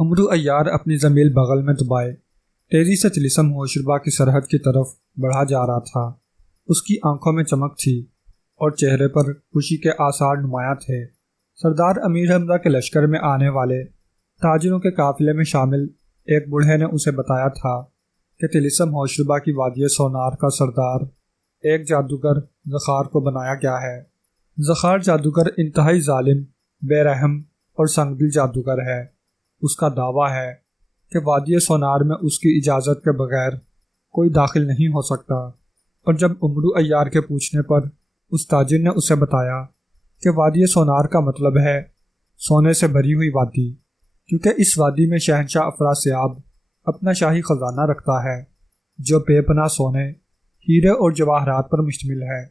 امرو عیار اپنی ضمیل بغل میں دبائے تیزی سے طلسم ہوشربا کی سرحد کی طرف بڑھا جا رہا تھا۔ اس کی آنکھوں میں چمک تھی اور چہرے پر خوشی کے آثار نمایاں تھے۔ سردار امیر حمزہ کے لشکر میں آنے والے تاجروں کے قافلے میں شامل ایک بوڑھے نے اسے بتایا تھا کہ طلسم ہوشربا کی وادی سونار کا سردار ایک جادوگر زخار کو بنایا گیا ہے۔ زخار جادوگر انتہائی ظالم، بے رحم اور سنگدل جادوگر ہے۔ اس کا دعویٰ ہے کہ وادی سونار میں اس کی اجازت کے بغیر کوئی داخل نہیں ہو سکتا، اور جب امرو عیار کے پوچھنے پر اس تاجر نے اسے بتایا کہ وادی سونار کا مطلب ہے سونے سے بھری ہوئی وادی، کیونکہ اس وادی میں شہنشاہ افراسیاب اپنا شاہی خزانہ رکھتا ہے جو بے پناہ سونے، ہیرے اور جواہرات پر مشتمل ہے،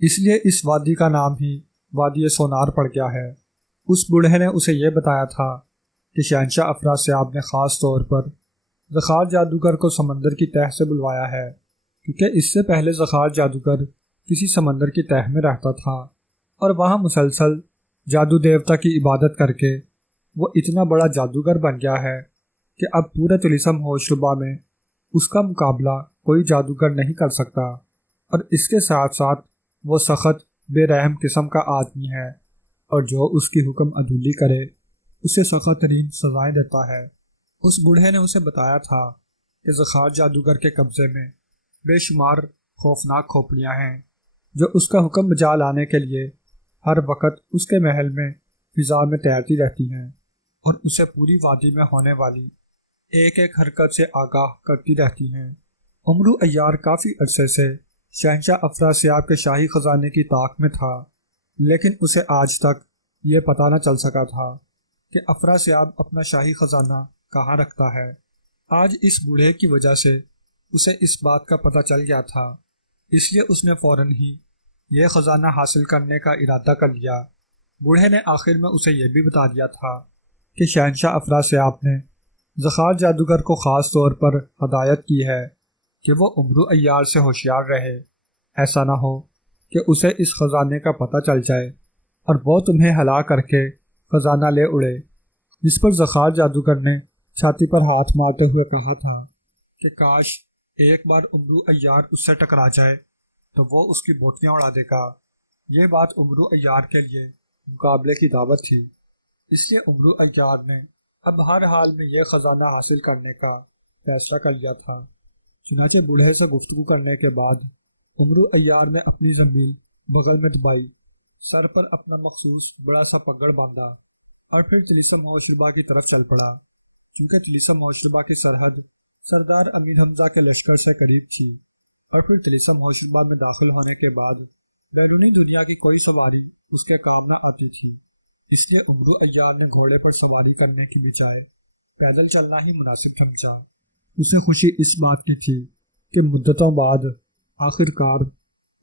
اس لیے اس وادی کا نام ہی وادی سونار پڑ گیا ہے۔ اس بوڑھے نے اسے یہ بتایا تھا کہ شہنشاہ افراسیاب نے خاص طور پر زخار جادوگر کو سمندر کی تہہ سے بلوایا ہے، کیونکہ اس سے پہلے زخار جادوگر کسی سمندر کی تہہ میں رہتا تھا اور وہاں مسلسل جادو دیوتا کی عبادت کر کے وہ اتنا بڑا جادوگر بن گیا ہے کہ اب پورے طلسم ہوشربا میں اس کا مقابلہ کوئی جادوگر نہیں کر سکتا، اور اس کے ساتھ ساتھ وہ سخت بے رحم قسم کا آدمی ہے، اور جو اس کی حکم عدولی کرے اسے سخت ترین سزائیں دیتا ہے۔ اس بوڑھے نے اسے بتایا تھا کہ زخار جادوگر کے قبضے میں بے شمار خوفناک کھوپڑیاں ہیں جو اس کا حکم بجا لانے کے لیے ہر وقت اس کے محل میں فضا میں تیرتی رہتی ہیں اور اسے پوری وادی میں ہونے والی ایک ایک حرکت سے آگاہ کرتی رہتی ہیں۔ امرو عیار کافی عرصے سے شہنشاہ افراسیاب کے شاہی خزانے کی طاق میں تھا، لیکن اسے آج تک یہ پتہ نہ چل سکا تھا کہ افراسیاب اپنا شاہی خزانہ کہاں رکھتا ہے۔ آج اس بوڑھے کی وجہ سے اسے اس بات کا پتہ چل گیا تھا، اس لیے اس نے فوراً ہی یہ خزانہ حاصل کرنے کا ارادہ کر لیا۔ بوڑھے نے آخر میں اسے یہ بھی بتا دیا تھا کہ شہنشاہ افراسیاب نے زخار جادوگر کو خاص طور پر ہدایت کی ہے کہ وہ امرو عیار سے ہوشیار رہے، ایسا نہ ہو کہ اسے اس خزانے کا پتہ چل جائے اور وہ تمہیں ہلا کر کے خزانہ لے اڑے۔ جس پر زخار جادوگر نے چھاتی پر ہاتھ مارتے ہوئے کہا تھا کہ کاش ایک بار امرو عیار اس سے ٹکرا جائے تو وہ اس کی بوٹیاں اڑا دے گا۔ یہ بات امرو عیار کے لیے مقابلے کی دعوت تھی، اس لیے امرو عیار نے اب ہر حال میں یہ خزانہ حاصل کرنے کا فیصلہ کر لیا تھا۔ چنانچہ بوڑھے سے گفتگو کرنے کے بعد امرو عیار نے اپنی ضمیل بغل میں دبائی، سر پر اپنا مخصوص بڑا سا پگڑ باندھا اور پھر طلسم ہوشربا کی طرف چل پڑا۔ چونکہ طلسم ہوشربا کی سرحد سردار امیر حمزہ کے لشکر سے قریب تھی اور پھر طلسم ہوشربا میں داخل ہونے کے بعد بیرونی دنیا کی کوئی سواری اس کے کام نہ آتی تھی، اس لیے امرو عیار نے گھوڑے پر سواری کرنے کی بجائے پیدل چلنا ہی مناسب سمجھا۔ اسے خوشی اس بات کی تھی کہ مدتوں بعد آخر کار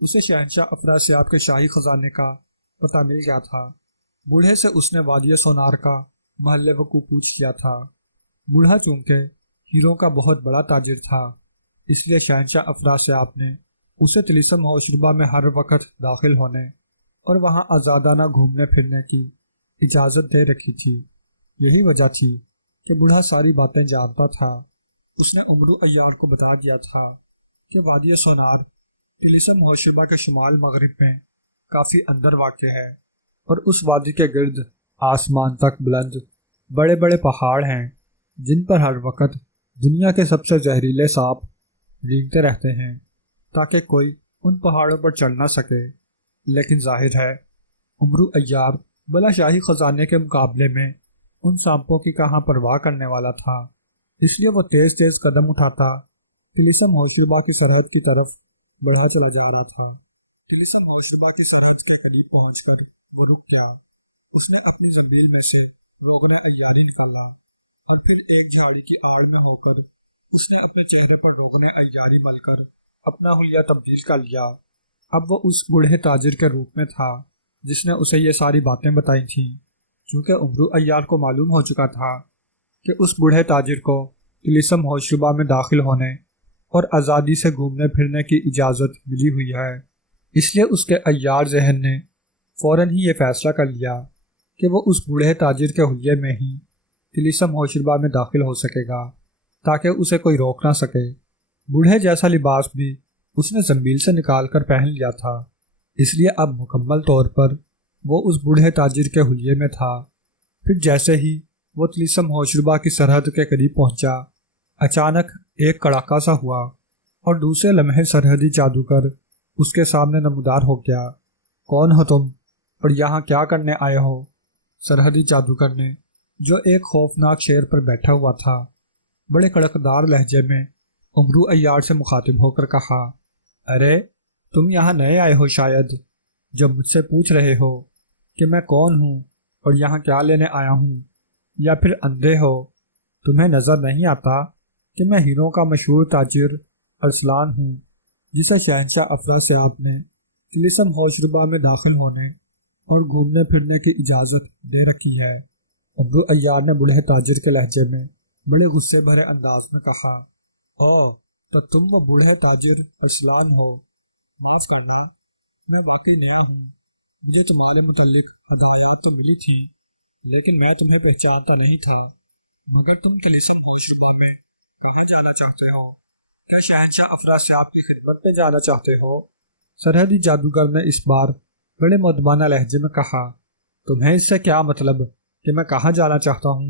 اسے شہنشاہ افراسیاب کے شاہی خزانے کا پتہ مل گیا تھا۔ بوڑھے سے اس نے وادی سونار کا محل وقوع پوچھ لیا تھا۔ بوڑھا چونکہ ہیروں کا بہت بڑا تاجر تھا، اس لیے شہنشاہ افراسیاب نے اسے طلسم ہوشربا میں ہر وقت داخل ہونے اور وہاں آزادانہ گھومنے پھرنے کی اجازت دے رکھی تھی۔ یہی وجہ تھی کہ بوڑھا ساری باتیں جانتا تھا۔ اس نے امرو عیار کو بتا دیا تھا کہ وادی سونار طلسم ہوشربا کے شمال مغرب میں کافی اندر واقع ہے، اور اس وادی کے گرد آسمان تک بلند بڑے بڑے پہاڑ ہیں جن پر ہر وقت دنیا کے سب سے زہریلے سانپ رینگتے رہتے ہیں تاکہ کوئی ان پہاڑوں پر چڑھ نہ سکے۔ لیکن ظاہر ہے امرو عیار بلا شاہی خزانے کے مقابلے میں ان سانپوں کی کہاں پرواہ کرنے والا تھا، اس لیے وہ تیز تیز قدم اٹھاتا طلسم ہوشربا کی سرحد کی طرف بڑھا چلا جا رہا تھا۔ طلسم ہوشربا کی سرحد کے قریب پہنچ کر وہ رک گیا۔ اس نے اپنی ضمیل میں سے روغن عیاری نکالا اور پھر ایک جھاڑی کی آڑ میں ہو کر اس نے اپنے چہرے پر روغن عیاری مل کر اپنا حلیہ تبدیل کر لیا۔ اب وہ اس بوڑھے تاجر کے روپ میں تھا جس نے اسے یہ ساری باتیں بتائی تھیں۔ چونکہ امرو عیار کو معلوم ہو چکا تھا کہ اس بوڑھے تاجر کو طلسم ہوشربا میں داخل ہونے اور آزادی سے گھومنے پھرنے کی اجازت ملی ہوئی ہے، اس لیے اس کے عیار ذہن نے فوراً ہی یہ فیصلہ کر لیا کہ وہ اس بوڑھے تاجر کے حلیے میں ہی طلسم ہوشربا میں داخل ہو سکے گا تاکہ اسے کوئی روک نہ سکے۔ بوڑھے جیسا لباس بھی اس نے زنبیل سے نکال کر پہن لیا تھا، اس لیے اب مکمل طور پر وہ اس بوڑھے تاجر کے حلیے میں تھا۔ پھر جیسے ہی وہ طلسم ہوشربا کی سرحد کے قریب پہنچا، اچانک ایک کڑاکا سا ہوا اور دوسرے لمحے سرحدی جادوگر اس کے سامنے نمودار ہو گیا۔ کون ہو تم اور یہاں کیا کرنے آئے ہو؟ سرحدی جادوگر نے، جو ایک خوفناک شیر پر بیٹھا ہوا تھا، بڑے کڑکدار لہجے میں عمرو عیار سے مخاطب ہو کر کہا، ارے تم یہاں نئے آئے ہو شاید، جب مجھ سے پوچھ رہے ہو کہ میں کون ہوں اور یہاں کیا لینے آیا ہوں، یا پھر اندھے ہو؟ تمہیں نظر نہیں آتا کہ میں ہیروں کا مشہور تاجر ارسلان ہوں، جسے شہنشاہ افراسیاب نے طلسم ہوشربا میں داخل ہونے اور گھومنے پھرنے کی اجازت دے رکھی ہے۔ عمرو عیار نے بوڑھے تاجر کے لہجے میں بڑے غصے بھرے انداز میں کہا، او تو تم وہ بوڑھے تاجر ارسلان ہو؟ معاف کرنا، میں واقعی نیا ہوں، مجھے تمہارے متعلق ہدایات تو ملی تھی لیکن میں تمہیں پہچانتا نہیں تھا۔ مگر تم طلسم ہوشربا میں کہاں جانا چاہتے ہو؟ کیا شہنشاہ افراسیاب کی خدمت میں جانا چاہتے ہو؟ سرحدی جادوگر نے اس بار بڑے مؤدبانہ لہجے میں کہا، تمہیں اس سے کیا مطلب کہ میں کہاں جانا چاہتا ہوں؟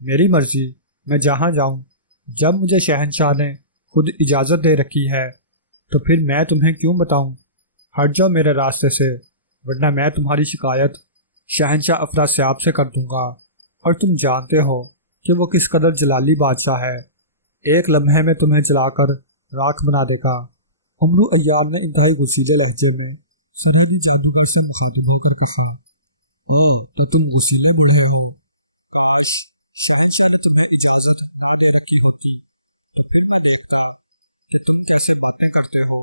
میری مرضی، میں جہاں جاؤں۔ جب مجھے شہنشاہ نے خود اجازت دے رکھی ہے تو پھر میں تمہیں کیوں بتاؤں؟ ہٹ جاؤ میرے راستے سے، ورنہ میں تمہاری شکایت شہنشاہ افراسیاب سے کر دوں گا، اور تم جانتے ہو کہ وہ کس قدر جلالی بادشاہ ہے، ایک لمحے میں تمہیں جلا کر راکھ بنا دے گا۔ عمرو عیار نے انتہائی غصیلے لہجے میں سرحدی جادوگر سے مخاطب ہو کر کہا، تو تم غصیلے بڑھے ہو؟ کاش شہنشاہ نے تمہیں اجازت نہ دے رکھی ہوتی تو پھر میں دیکھتا کہ تم کیسے باتیں کرتے ہو۔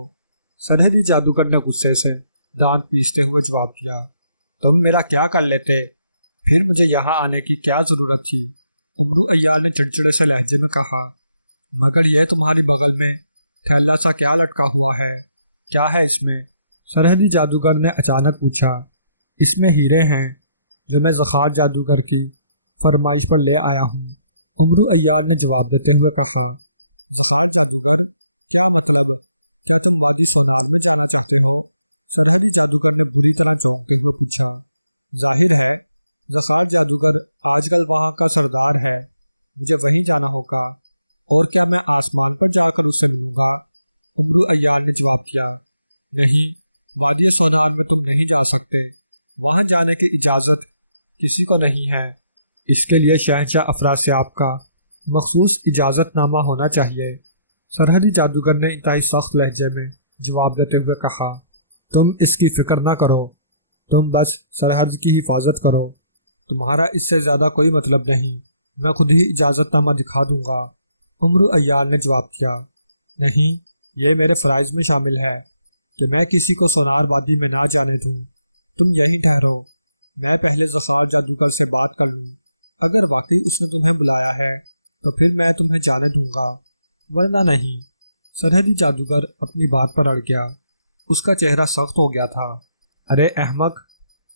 سرحدی جادوگر نے غصے سے دانت پیستے ہوئے جواب دیا، تم میرا کیا کر لیتے؟ پھر مجھے یہاں آنے کی کیا ضرورت تھی؟ عمرو عیار نے چڑچڑے سے لہجے میں کہا، مگر یہ تمہارے بغل میں تھیلا سا کیا لٹکا ہوا ہے، کیا ہے اس میں؟ سرحدی جادوگر نے اچانک پوچھا، اس میں ہیرے ہیں جو میں زخار جادوگر کی فرمائش پر لے آیا ہوں۔ عمرو عیار نے جواب دیتے ہوئے کہا، کیا مطلب؟ کیا تم وادی سماج میں جانا چاہتے ہو؟ سرحدی جادوگر نے پوری طرح جانتے ہوئے پوچھا، ظاہر ہے زخار جادوگر خاص کر بام کے سردار ہے، مجھے وہیں جانا ہوگا، اور کیا میں آسمان پر جا کر اسے ملوں گا؟ عمرو عیار نے جواب دیا، نہیں، وادی سماج میں تم نہیں جا سکتے، وہاں جانے کی اجازت کسی کو نہیں ہے، اس کے لیے شہنشاہ افراسیاب کا مخصوص اجازت نامہ ہونا چاہیے۔ سرحدی جادوگر نے انتہائی سخت لہجے میں جواب دیتے ہوئے کہا، تم اس کی فکر نہ کرو، تم بس سرحد کی حفاظت کرو، تمہارا اس سے زیادہ کوئی مطلب نہیں، میں خود ہی اجازت نامہ دکھا دوں گا۔ عمرو عیار نے جواب دیا، نہیں، یہ میرے فرائض میں شامل ہے کہ میں کسی کو سونار وادی میں نہ جانے دوں، تم یہی ٹھہرو، میں پہلے زخار جادوگر سے بات کر لوں، اگر واقعی اس نے تمہیں بلایا ہے تو پھر میں تمہیں جانے دوں گا، ورنہ نہیں۔ سرحدی جادوگر اپنی بات پر اڑ گیا، اس کا چہرہ سخت ہو گیا تھا۔ ارے احمق،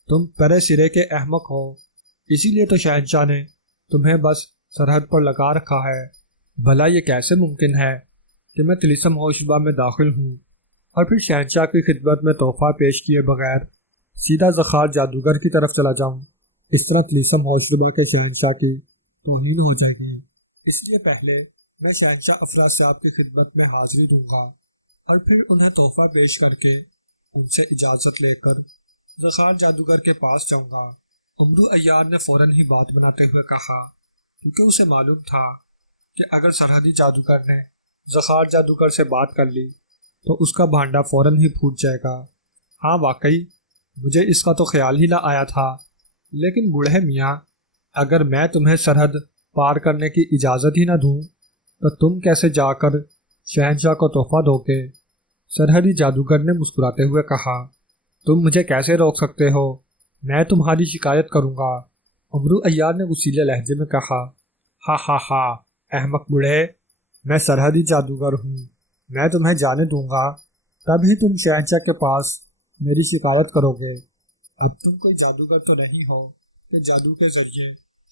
تم پرے سرے کے احمق ہو، اسی لیے تو شہنشاہ نے تمہیں بس سرحد پر لگا رکھا ہے۔ بھلا یہ کیسے ممکن ہے کہ میں طلسم ہوشربا میں داخل ہوں اور پھر شہنشاہ کی خدمت میں تحفہ پیش کیے بغیر سیدھا زخار جادوگر کی طرف چلا جاؤں؟ اس طرح طلسم ہوشربا کے شہنشاہ کی توہین ہو جائے گی، اس لیے پہلے میں شہنشاہ افراسیاب کی خدمت میں حاضری دوں گا اور پھر انہیں تحفہ پیش کر کے ان سے اجازت لے کر زخار جادوگر کے پاس جاؤں گا۔ عمرو عیار نے فوراً ہی بات بناتے ہوئے کہا، کیونکہ اسے معلوم تھا کہ اگر سرحدی جادوگر نے زخار جادوگر سے بات کر لی تو اس کا بھانڈا فوراً ہی پھوٹ جائے گا۔ ہاں واقعی مجھے اس کا تو خیال ہی نہ آیا تھا، لیکن بوڑھے میاں، اگر میں تمہیں سرحد پار کرنے کی اجازت ہی نہ دوں تو تم کیسے جا کر شہنشاہ کو تحفہ دو گے؟ سرحدی جادوگر نے مسکراتے ہوئے کہا، تم مجھے کیسے روک سکتے ہو؟ میں تمہاری شکایت کروں گا۔ عمرو عیار نے غصیلے لہجے میں کہا، ہا ہا ہا، احمق بوڑھے، میں سرحدی جادوگر ہوں، میں تمہیں جانے دوں گا، تب ہی تم شہنشاہ کے پاس میری شکایت کرو گے۔ اب تم کوئی جادوگر تو نہیں ہو کہ جادو کے ذریعے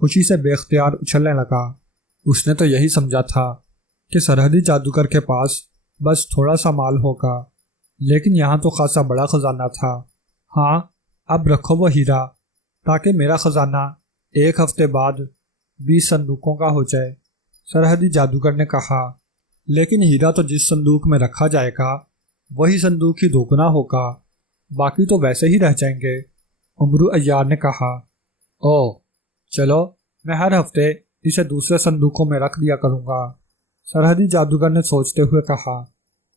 خوشی سے بے اختیار اچھلنے لگا۔ اس نے تو یہی سمجھا تھا کہ سرحدی جادوگر کے پاس بس تھوڑا سا مال ہوگا، لیکن یہاں تو خاصا بڑا خزانہ تھا۔ ہاں، اب رکھو وہ ہیرا تاکہ میرا خزانہ 1 ہفتے بعد 20 صندوقوں کا ہو جائے، سرحدی جادوگر نے کہا۔ لیکن ہیرا تو جس صندوق میں رکھا جائے گا وہی صندوق ہی دوگنا ہوگا، باقی تو ویسے ہی رہ جائیں گے، عمرو عیار نے کہا۔ او چلو، میں ہر ہفتے اسے دوسرے صندوقوں میں رکھ دیا کروں گا، سرحدی جادوگر نے سوچتے ہوئے کہا۔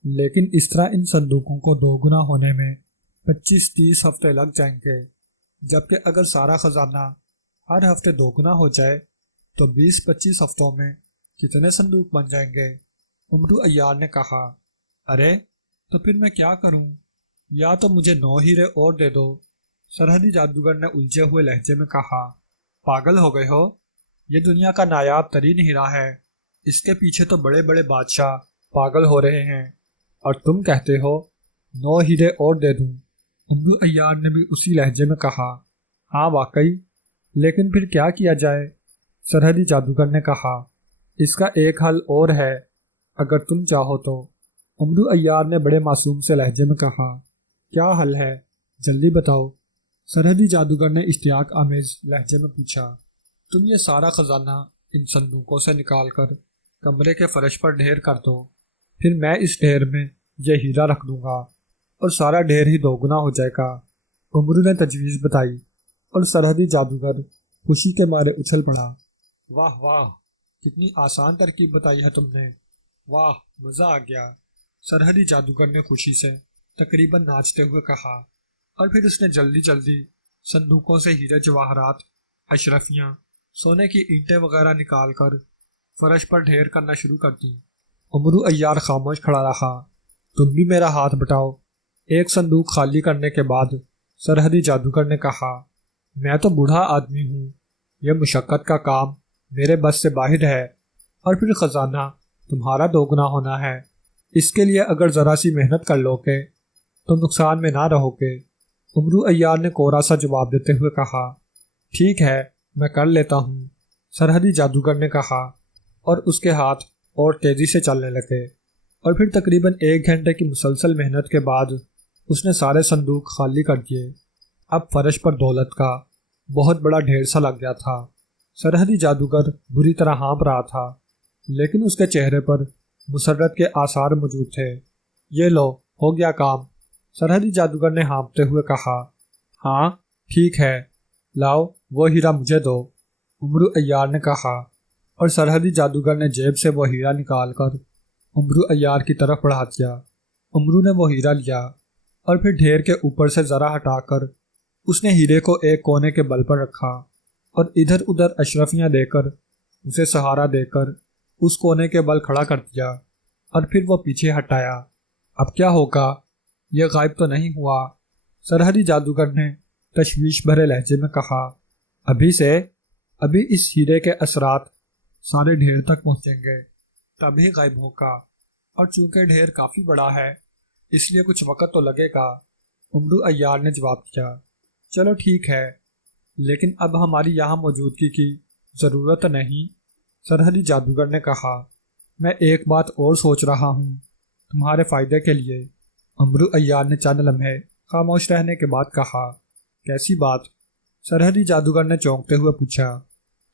لیکن اس طرح ان صندوقوں کو دوگنا ہونے میں 25-30 ہفتے لگ جائیں گے، جبکہ اگر سارا خزانہ ہر ہفتے دوگنا ہو جائے تو 20-25 ہفتوں میں کتنے صندوق بن جائیں گے، عمرو عیار نے کہا۔ ارے تو پھر میں کیا کروں؟ یا تو مجھے 9 ہیرے اور دے دو، سرحدی جادوگر نے الجھے ہوئے لہجے میں کہا۔ پاگل ہو گئے ہو؟ یہ دنیا کا نایاب ترین ہیرا ہے، اس کے پیچھے تو بڑے بڑے بادشاہ پاگل ہو رہے ہیں، اور تم کہتے ہو 9 ہیرے اور دے دوں؟ عمرو عیار نے بھی اسی لہجے میں کہا۔ ہاں واقعی، لیکن پھر کیا کیا جائے؟ سرحدی جادوگر نے کہا۔ اس کا ایک حل اور ہے، اگر تم چاہو تو، عمرو عیار نے بڑے معصوم سے لہجے میں کہا۔ کیا حل ہے؟ جلدی بتاؤ، سرحدی جادوگر نے اشتیاق آمیز لہجے میں پوچھا۔ تم یہ سارا خزانہ ان صندوقوں سے نکال کر کمرے کے فرش پر ڈھیر کر دو، پھر میں اس ڈھیر میں یہ ہیرا رکھ دوں گا اور سارا ڈھیر ہی دوگنا ہو جائے گا، عمرو نے تجویز بتائی، اور سرحدی جادوگر خوشی کے مارے اچھل پڑا۔ واہ واہ، کتنی آسان ترکیب بتائی ہے تم نے، واہ مزہ آ گیا، سرحدی جادوگر نے خوشی سے تقریباً ناچتے ہوئے کہا، اور پھر اس نے جلدی جلدی صندوقوں سے ہیرے جواہرات، اشرفیاں، سونے کی اینٹیں وغیرہ نکال کر فرش پر ڈھیر کرنا شروع کر دی۔ عمرو عیار خاموش کھڑا رہا۔ تم بھی میرا ہاتھ بٹاؤ، ایک صندوق خالی کرنے کے بعد سرحدی جادوگر نے کہا۔ میں تو بوڑھا آدمی ہوں، یہ مشقت کا کام میرے بس سے باہر ہے، اور پھر خزانہ تمہارا دوگنا ہونا ہے، اس کے لیے اگر ذرا سی محنت کر لو گے تو نقصان میں نہ رہو گے، عمرو عیار نے کوڑا سا جواب دیتے ہوئے کہا۔ ٹھیک ہے، میں کر لیتا ہوں، سرحدی جادوگر نے کہا، اور اس کے ہاتھ اور تیزی سے چلنے لگے، اور پھر تقریباً 1 گھنٹے کی مسلسل محنت کے بعد اس نے سارے صندوق خالی کر دیے۔ اب فرش پر دولت کا بہت بڑا ڈھیر سا لگ گیا تھا۔ سرحدی جادوگر بری طرح ہانپ رہا تھا، لیکن اس کے چہرے پر مسرت کے آثار موجود تھے۔ یہ لو، ہو گیا کام، سرحدی جادوگر نے ہانپتے ہوئے کہا۔ ہاں ٹھیک ہے، لاؤ وہ ہیرا مجھے دو، عمرو عیار نے کہا، اور سرحدی جادوگر نے جیب سے وہ ہیرا نکال کر عمرو عیار کی طرف بڑھا دیا۔ عمرو نے وہ ہیرا لیا، اور پھر ڈھیر کے اوپر سے ذرا ہٹا کر اس نے ہیرے کو ایک کونے کے بل پر رکھا، اور ادھر ادھر اشرفیاں دے کر اسے سہارا دے کر اس کونے کے بل کھڑا کر دیا، اور پھر وہ پیچھے ہٹایا۔ اب کیا ہوگا؟ یہ غائب تو نہیں ہوا؟ سرحدی جادوگر نے تشویش بھرے لہجے میں کہا۔ ابھی اس ہیرے کے اثرات سارے ڈھیر تک پہنچیں گے، تبھی غائب ہوگا، اور چونکہ ڈھیر کافی بڑا ہے اس لیے کچھ وقت تو لگے گا، عمرو عیار نے جواب دیا۔ چلو ٹھیک ہے، لیکن اب ہماری یہاں موجودگی کی ضرورت نہیں، سرحدی جادوگر نے کہا۔ میں ایک بات اور سوچ رہا ہوں تمہارے فائدے کے لیے، عمرو عیار نے چند لمحے خاموش رہنے کے بعد کہا۔ کیسی بات؟ سرحدی جادوگر نے چونکتے ہوئے پوچھا۔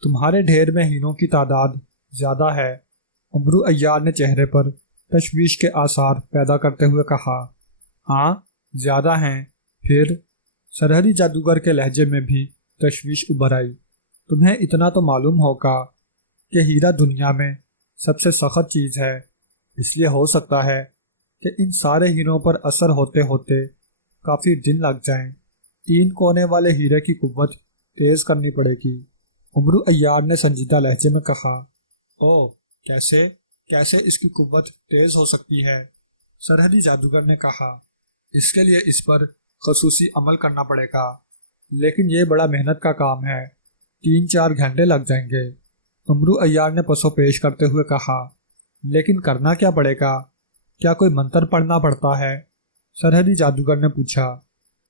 تمہارے ڈھیر میں ہینوں کی تعداد زیادہ ہے، عمرو عیار نے چہرے پر تشویش کے آثار پیدا کرتے ہوئے کہا۔ ہاں زیادہ ہیں، پھر؟ سرحدی جادوگر کے لہجے میں بھی تشویش ابھر آئی۔ تمہیں اتنا تو معلوم ہوگا کہ ہیرا دنیا میں سب سے سخت چیز ہے، اس لیے ہو سکتا ہے کہ ان سارے ہیروں پر اثر ہوتے ہوتے کافی دن لگ جائیں۔ 3 کونے والے ہیرے کی قوت تیز کرنی پڑے گی، عمرو عیار نے سنجیدہ لہجے میں کہا۔ او کیسے اس کی قوت تیز ہو سکتی ہے؟ سرحدی جادوگر نے کہا۔ اس کے لیے اس پر خصوصی عمل کرنا پڑے گا، لیکن یہ بڑا محنت کا کام ہے، 3-4 گھنٹے لگ جائیں گے، عمرو عیار نے پسو پیش کرتے ہوئے کہا۔ لیکن کرنا کیا پڑے گا؟ کیا کوئی منتر پڑھنا پڑتا ہے؟ سرحدی جادوگر نے پوچھا۔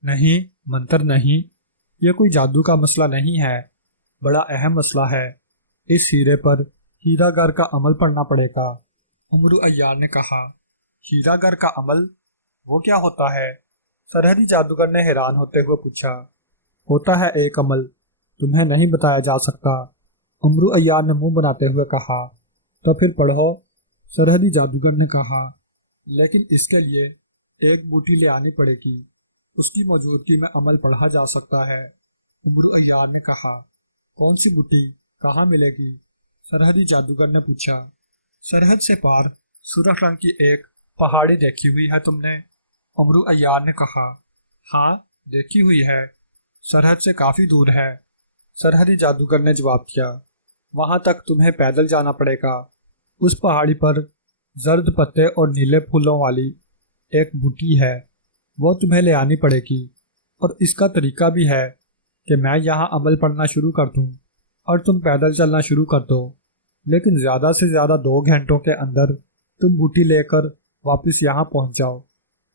نہیں، منتر نہیں، یہ کوئی جادو کا مسئلہ نہیں ہے، بڑا اہم مسئلہ ہے، اس ہیرے پر ہیرا گر کا عمل پڑنا پڑے گا۔ عمرو عیار نے کہا، ہیرا گر کا عمل؟ وہ کیا ہوتا ہے؟ سرحدی جادوگر نے حیران ہوتے ہوئے پوچھا۔ ہوتا ہے ایک عمل، تمہیں نہیں بتایا جا سکتا، عمرو عیار نے منہ بناتے ہوئے کہا۔ تو پھر پڑھو، سرحدی جادوگر نے کہا، لیکن اس کے لیے ایک بوٹی لے آنی پڑے گی، اس کی موجودگی میں عمل پڑھا جا سکتا ہے۔ عمرو عیار نے کہا، کون سی بوٹی، کہاں ملے گی؟ سرحدی جادوگر نے پوچھا۔ سرحد سے پار سرخ رنگ کی ایک پہاڑی دیکھی ہوئی ہے تم نے؟ عمرو عیار نے کہا، ہاں دیکھی ہوئی ہے، سرحد سے کافی دور ہے۔ سرحدی جادوگر نے جواب دیا، وہاں تک تمہیں پیدل جانا پڑے گا۔ اس پہاڑی پر زرد پتے اور نیلے پھولوں والی ایک بوٹی ہے، وہ تمہیں لے آنی پڑے گی، اور اس کا طریقہ بھی ہے کہ میں یہاں عمل پڑھنا شروع کر دوں اور تم پیدل چلنا شروع کر دو، لیکن زیادہ سے زیادہ 2 گھنٹوں کے اندر تم بوٹی لے کر واپس یہاں پہنچ جاؤ۔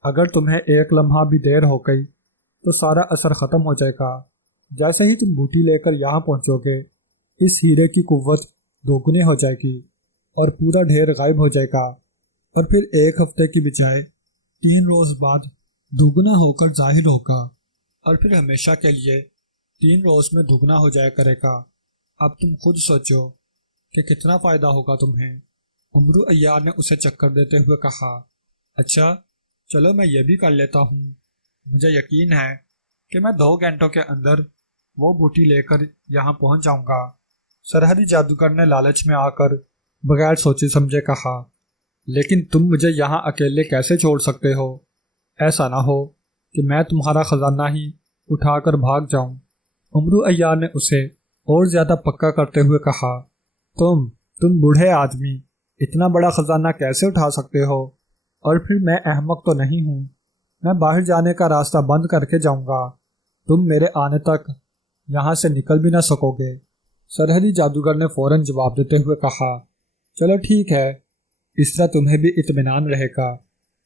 اگر تمہیں ایک لمحہ بھی دیر ہو گئی تو سارا اثر ختم ہو جائے گا۔ جیسے ہی تم بوٹی لے کر یہاں پہنچو گے، اس ہیرے کی قوت 2 گنی ہو جائے گی اور پورا ڈھیر غائب ہو جائے گا، اور پھر 1 ہفتے کی بجائے 3 روز بعد 2 گنا ہو کر ظاہر ہوگا، اور پھر ہمیشہ کے لیے 3 روز میں 2 گنا ہو جایا کرے گا۔ اب تم خود سوچو کہ کتنا فائدہ ہوگا تمہیں۔ عمرو عیار نے اسے چکر دیتے ہوئے کہا، اچھا چلو میں یہ بھی کر لیتا ہوں، مجھے یقین ہے کہ میں 2 گھنٹوں کے اندر وہ بوٹی لے کر یہاں پہنچ جاؤں گا۔ سرحدی جادوگر نے لالچ میں آ کر بغیر سوچے سمجھے کہا، لیکن تم مجھے یہاں اکیلے کیسے چھوڑ سکتے ہو؟ ایسا نہ ہو کہ میں تمہارا خزانہ ہی اٹھا کر بھاگ جاؤں۔ عمرو عیار نے اسے اور زیادہ پکا کرتے ہوئے کہا، تم بوڑھے آدمی اتنا بڑا خزانہ کیسے اٹھا سکتے ہو؟ اور پھر میں احمق تو نہیں ہوں، میں باہر جانے کا راستہ بند کر کے جاؤں گا، تم میرے آنے تک یہاں سے نکل بھی نہ سکو گے۔ سرحدی جادوگر نے فوراً جواب دیتے ہوئے کہا، چلو ٹھیک ہے، اس طرح تمہیں بھی اطمینان رہے گا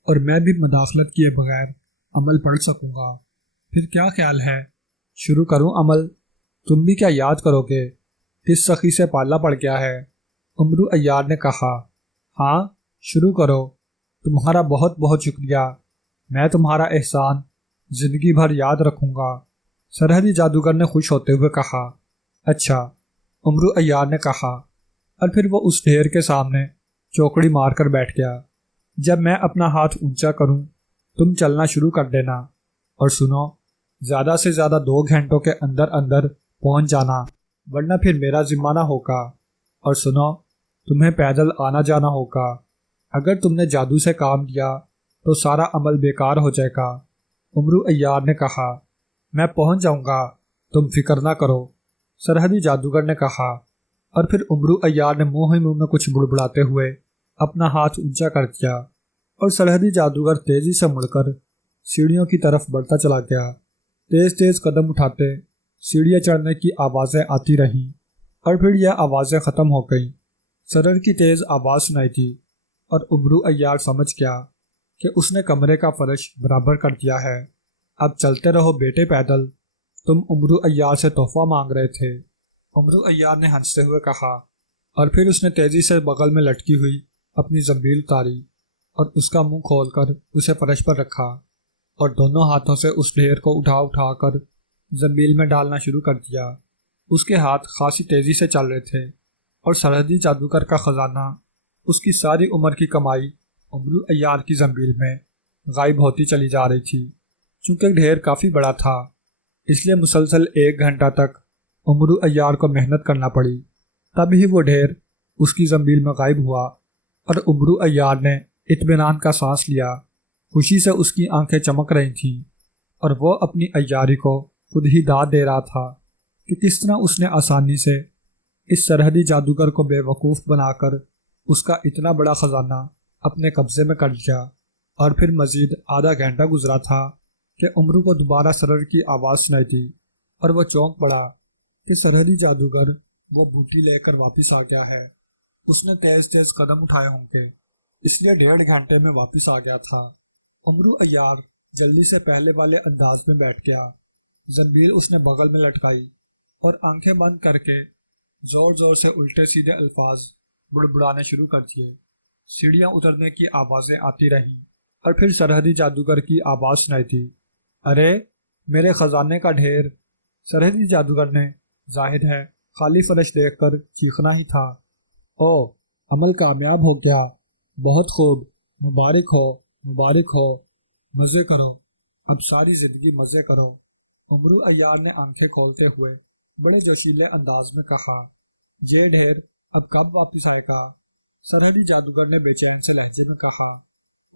اور میں بھی مداخلت کیے بغیر عمل پڑھ سکوں گا۔ پھر کیا خیال ہے، شروع کروں عمل؟ تم بھی کیا یاد کرو گے کس سخی سے پالا پڑ گیا ہے؟ عمرو عیار نے کہا، ہاں شروع کرو، تمہارا بہت بہت شکریہ، میں تمہارا احسان زندگی بھر یاد رکھوں گا۔ سرحدی جادوگر نے خوش ہوتے ہوئے کہا، اچھا، عمرو عیار نے کہا، اور پھر وہ اس ڈھیر کے سامنے چوکڑی مار کر بیٹھ گیا۔ جب میں اپنا ہاتھ اونچا کروں تم چلنا شروع کر دینا، اور سنو، زیادہ سے زیادہ 2 گھنٹوں کے اندر اندر پہنچ جانا، ورنہ پھر میرا ذمہ نہ ہوگا، اور سنو، تمہیں پیدل آنا جانا ہوگا، اگر تم نے جادو سے کام لیا تو سارا عمل بیکار ہو جائے گا۔ عمرو عیار نے کہا، میں پہنچ جاؤں گا، تم فکر نہ کرو، سرحدی جادوگر نے کہا، اور پھر عمرو عیار نے منہ ہی منہ میں کچھ بڑبڑاتے ہوئے اپنا ہاتھ اونچا کر دیا، اور سرحدی جادوگر تیزی سے مڑ کر سیڑھیوں کی طرف بڑھتا چلا گیا۔ تیز تیز قدم اٹھاتے سیڑھیاں چڑھنے کی آوازیں آتی رہیں، اور پھر یہ آوازیں ختم ہو گئیں۔ سرر کی تیز آواز سنائی دی، اور عمرو عیار سمجھ گیا کہ اس نے کمرے کا فرش برابر کر دیا ہے۔ اب چلتے رہو بیٹے پیدل، تم عمرو عیار سے تحفہ مانگ رہے تھے، عمرو عیار نے ہنستے ہوئے کہا، اور پھر اس نے تیزی سے بغل میں لٹکی ہوئی اپنی زنبیل اتاری اور اس کا منہ کھول کر اسے فرش پر رکھا، اور دونوں ہاتھوں سے اس ڈھیر کو اٹھا اٹھا کر زنبیل میں ڈالنا شروع کر دیا۔ اس کے ہاتھ خاصی تیزی سے چل رہے تھے، اور سرحدی جادوگر کا خزانہ، اس کی ساری عمر کی کمائی عمرو عیار کی زنبیل میں غائب ہوتی چلی جا رہی تھی۔ چونکہ ڈھیر کافی بڑا تھا، اس لیے مسلسل 1 گھنٹہ تک عمرو عیار کو محنت کرنا پڑی، تب ہی وہ ڈھیر اس کی زنبیل میں غائب ہوا، اور عمرو عیار نے اطمینان کا سانس لیا۔ خوشی سے اس کی آنکھیں چمک رہی تھیں، اور وہ اپنی عیاری کو خود ہی داد دے رہا تھا کہ کس طرح اس نے آسانی سے اس سرحدی جادوگر کو بے وقوف بنا کر اس کا اتنا بڑا خزانہ اپنے قبضے میں کر لیا۔ اور پھر مزید آدھا گھنٹہ گزرا تھا کہ عمرو کو دوبارہ سرر کی آواز سنائی دی، اور وہ چونک پڑا کہ سرحدی جادوگر وہ بوٹی لے کر واپس آ گیا ہے۔ اس نے تیز تیز قدم اٹھائے ہوں گے، اس لیے 1.5 گھنٹے میں واپس آ گیا تھا۔ عمرو عیار جلدی سے پہلے والے انداز میں بیٹھ گیا، زنبیل اس نے بغل میں لٹکائی اور آنکھیں بند کر کے زور زور سے الٹے سیدھے الفاظ بڑبڑانے شروع کر دیے۔ سیڑھیاں اترنے کی آوازیں آتی رہیں اور پھر سرحدی جادوگر کی آواز سنائی دی، ارے میرے خزانے کا ڈھیر۔ سرحدی جادوگر نے ظاہر ہے خالی فرش دیکھ کر چیخنا ہی تھا۔ او، عمل کامیاب ہو گیا، بہت خوب، مبارک ہو، مبارک ہو، مزے کرو، اب ساری زندگی مزے کرو۔ عمرو عیار نے آنکھیں کھولتے ہوئے بڑے جوشیلے انداز میں کہا، یہ ڈھیر اب کب واپس آئے گا؟ سرحدی جادوگر نے بے چین سے لہجے میں کہا۔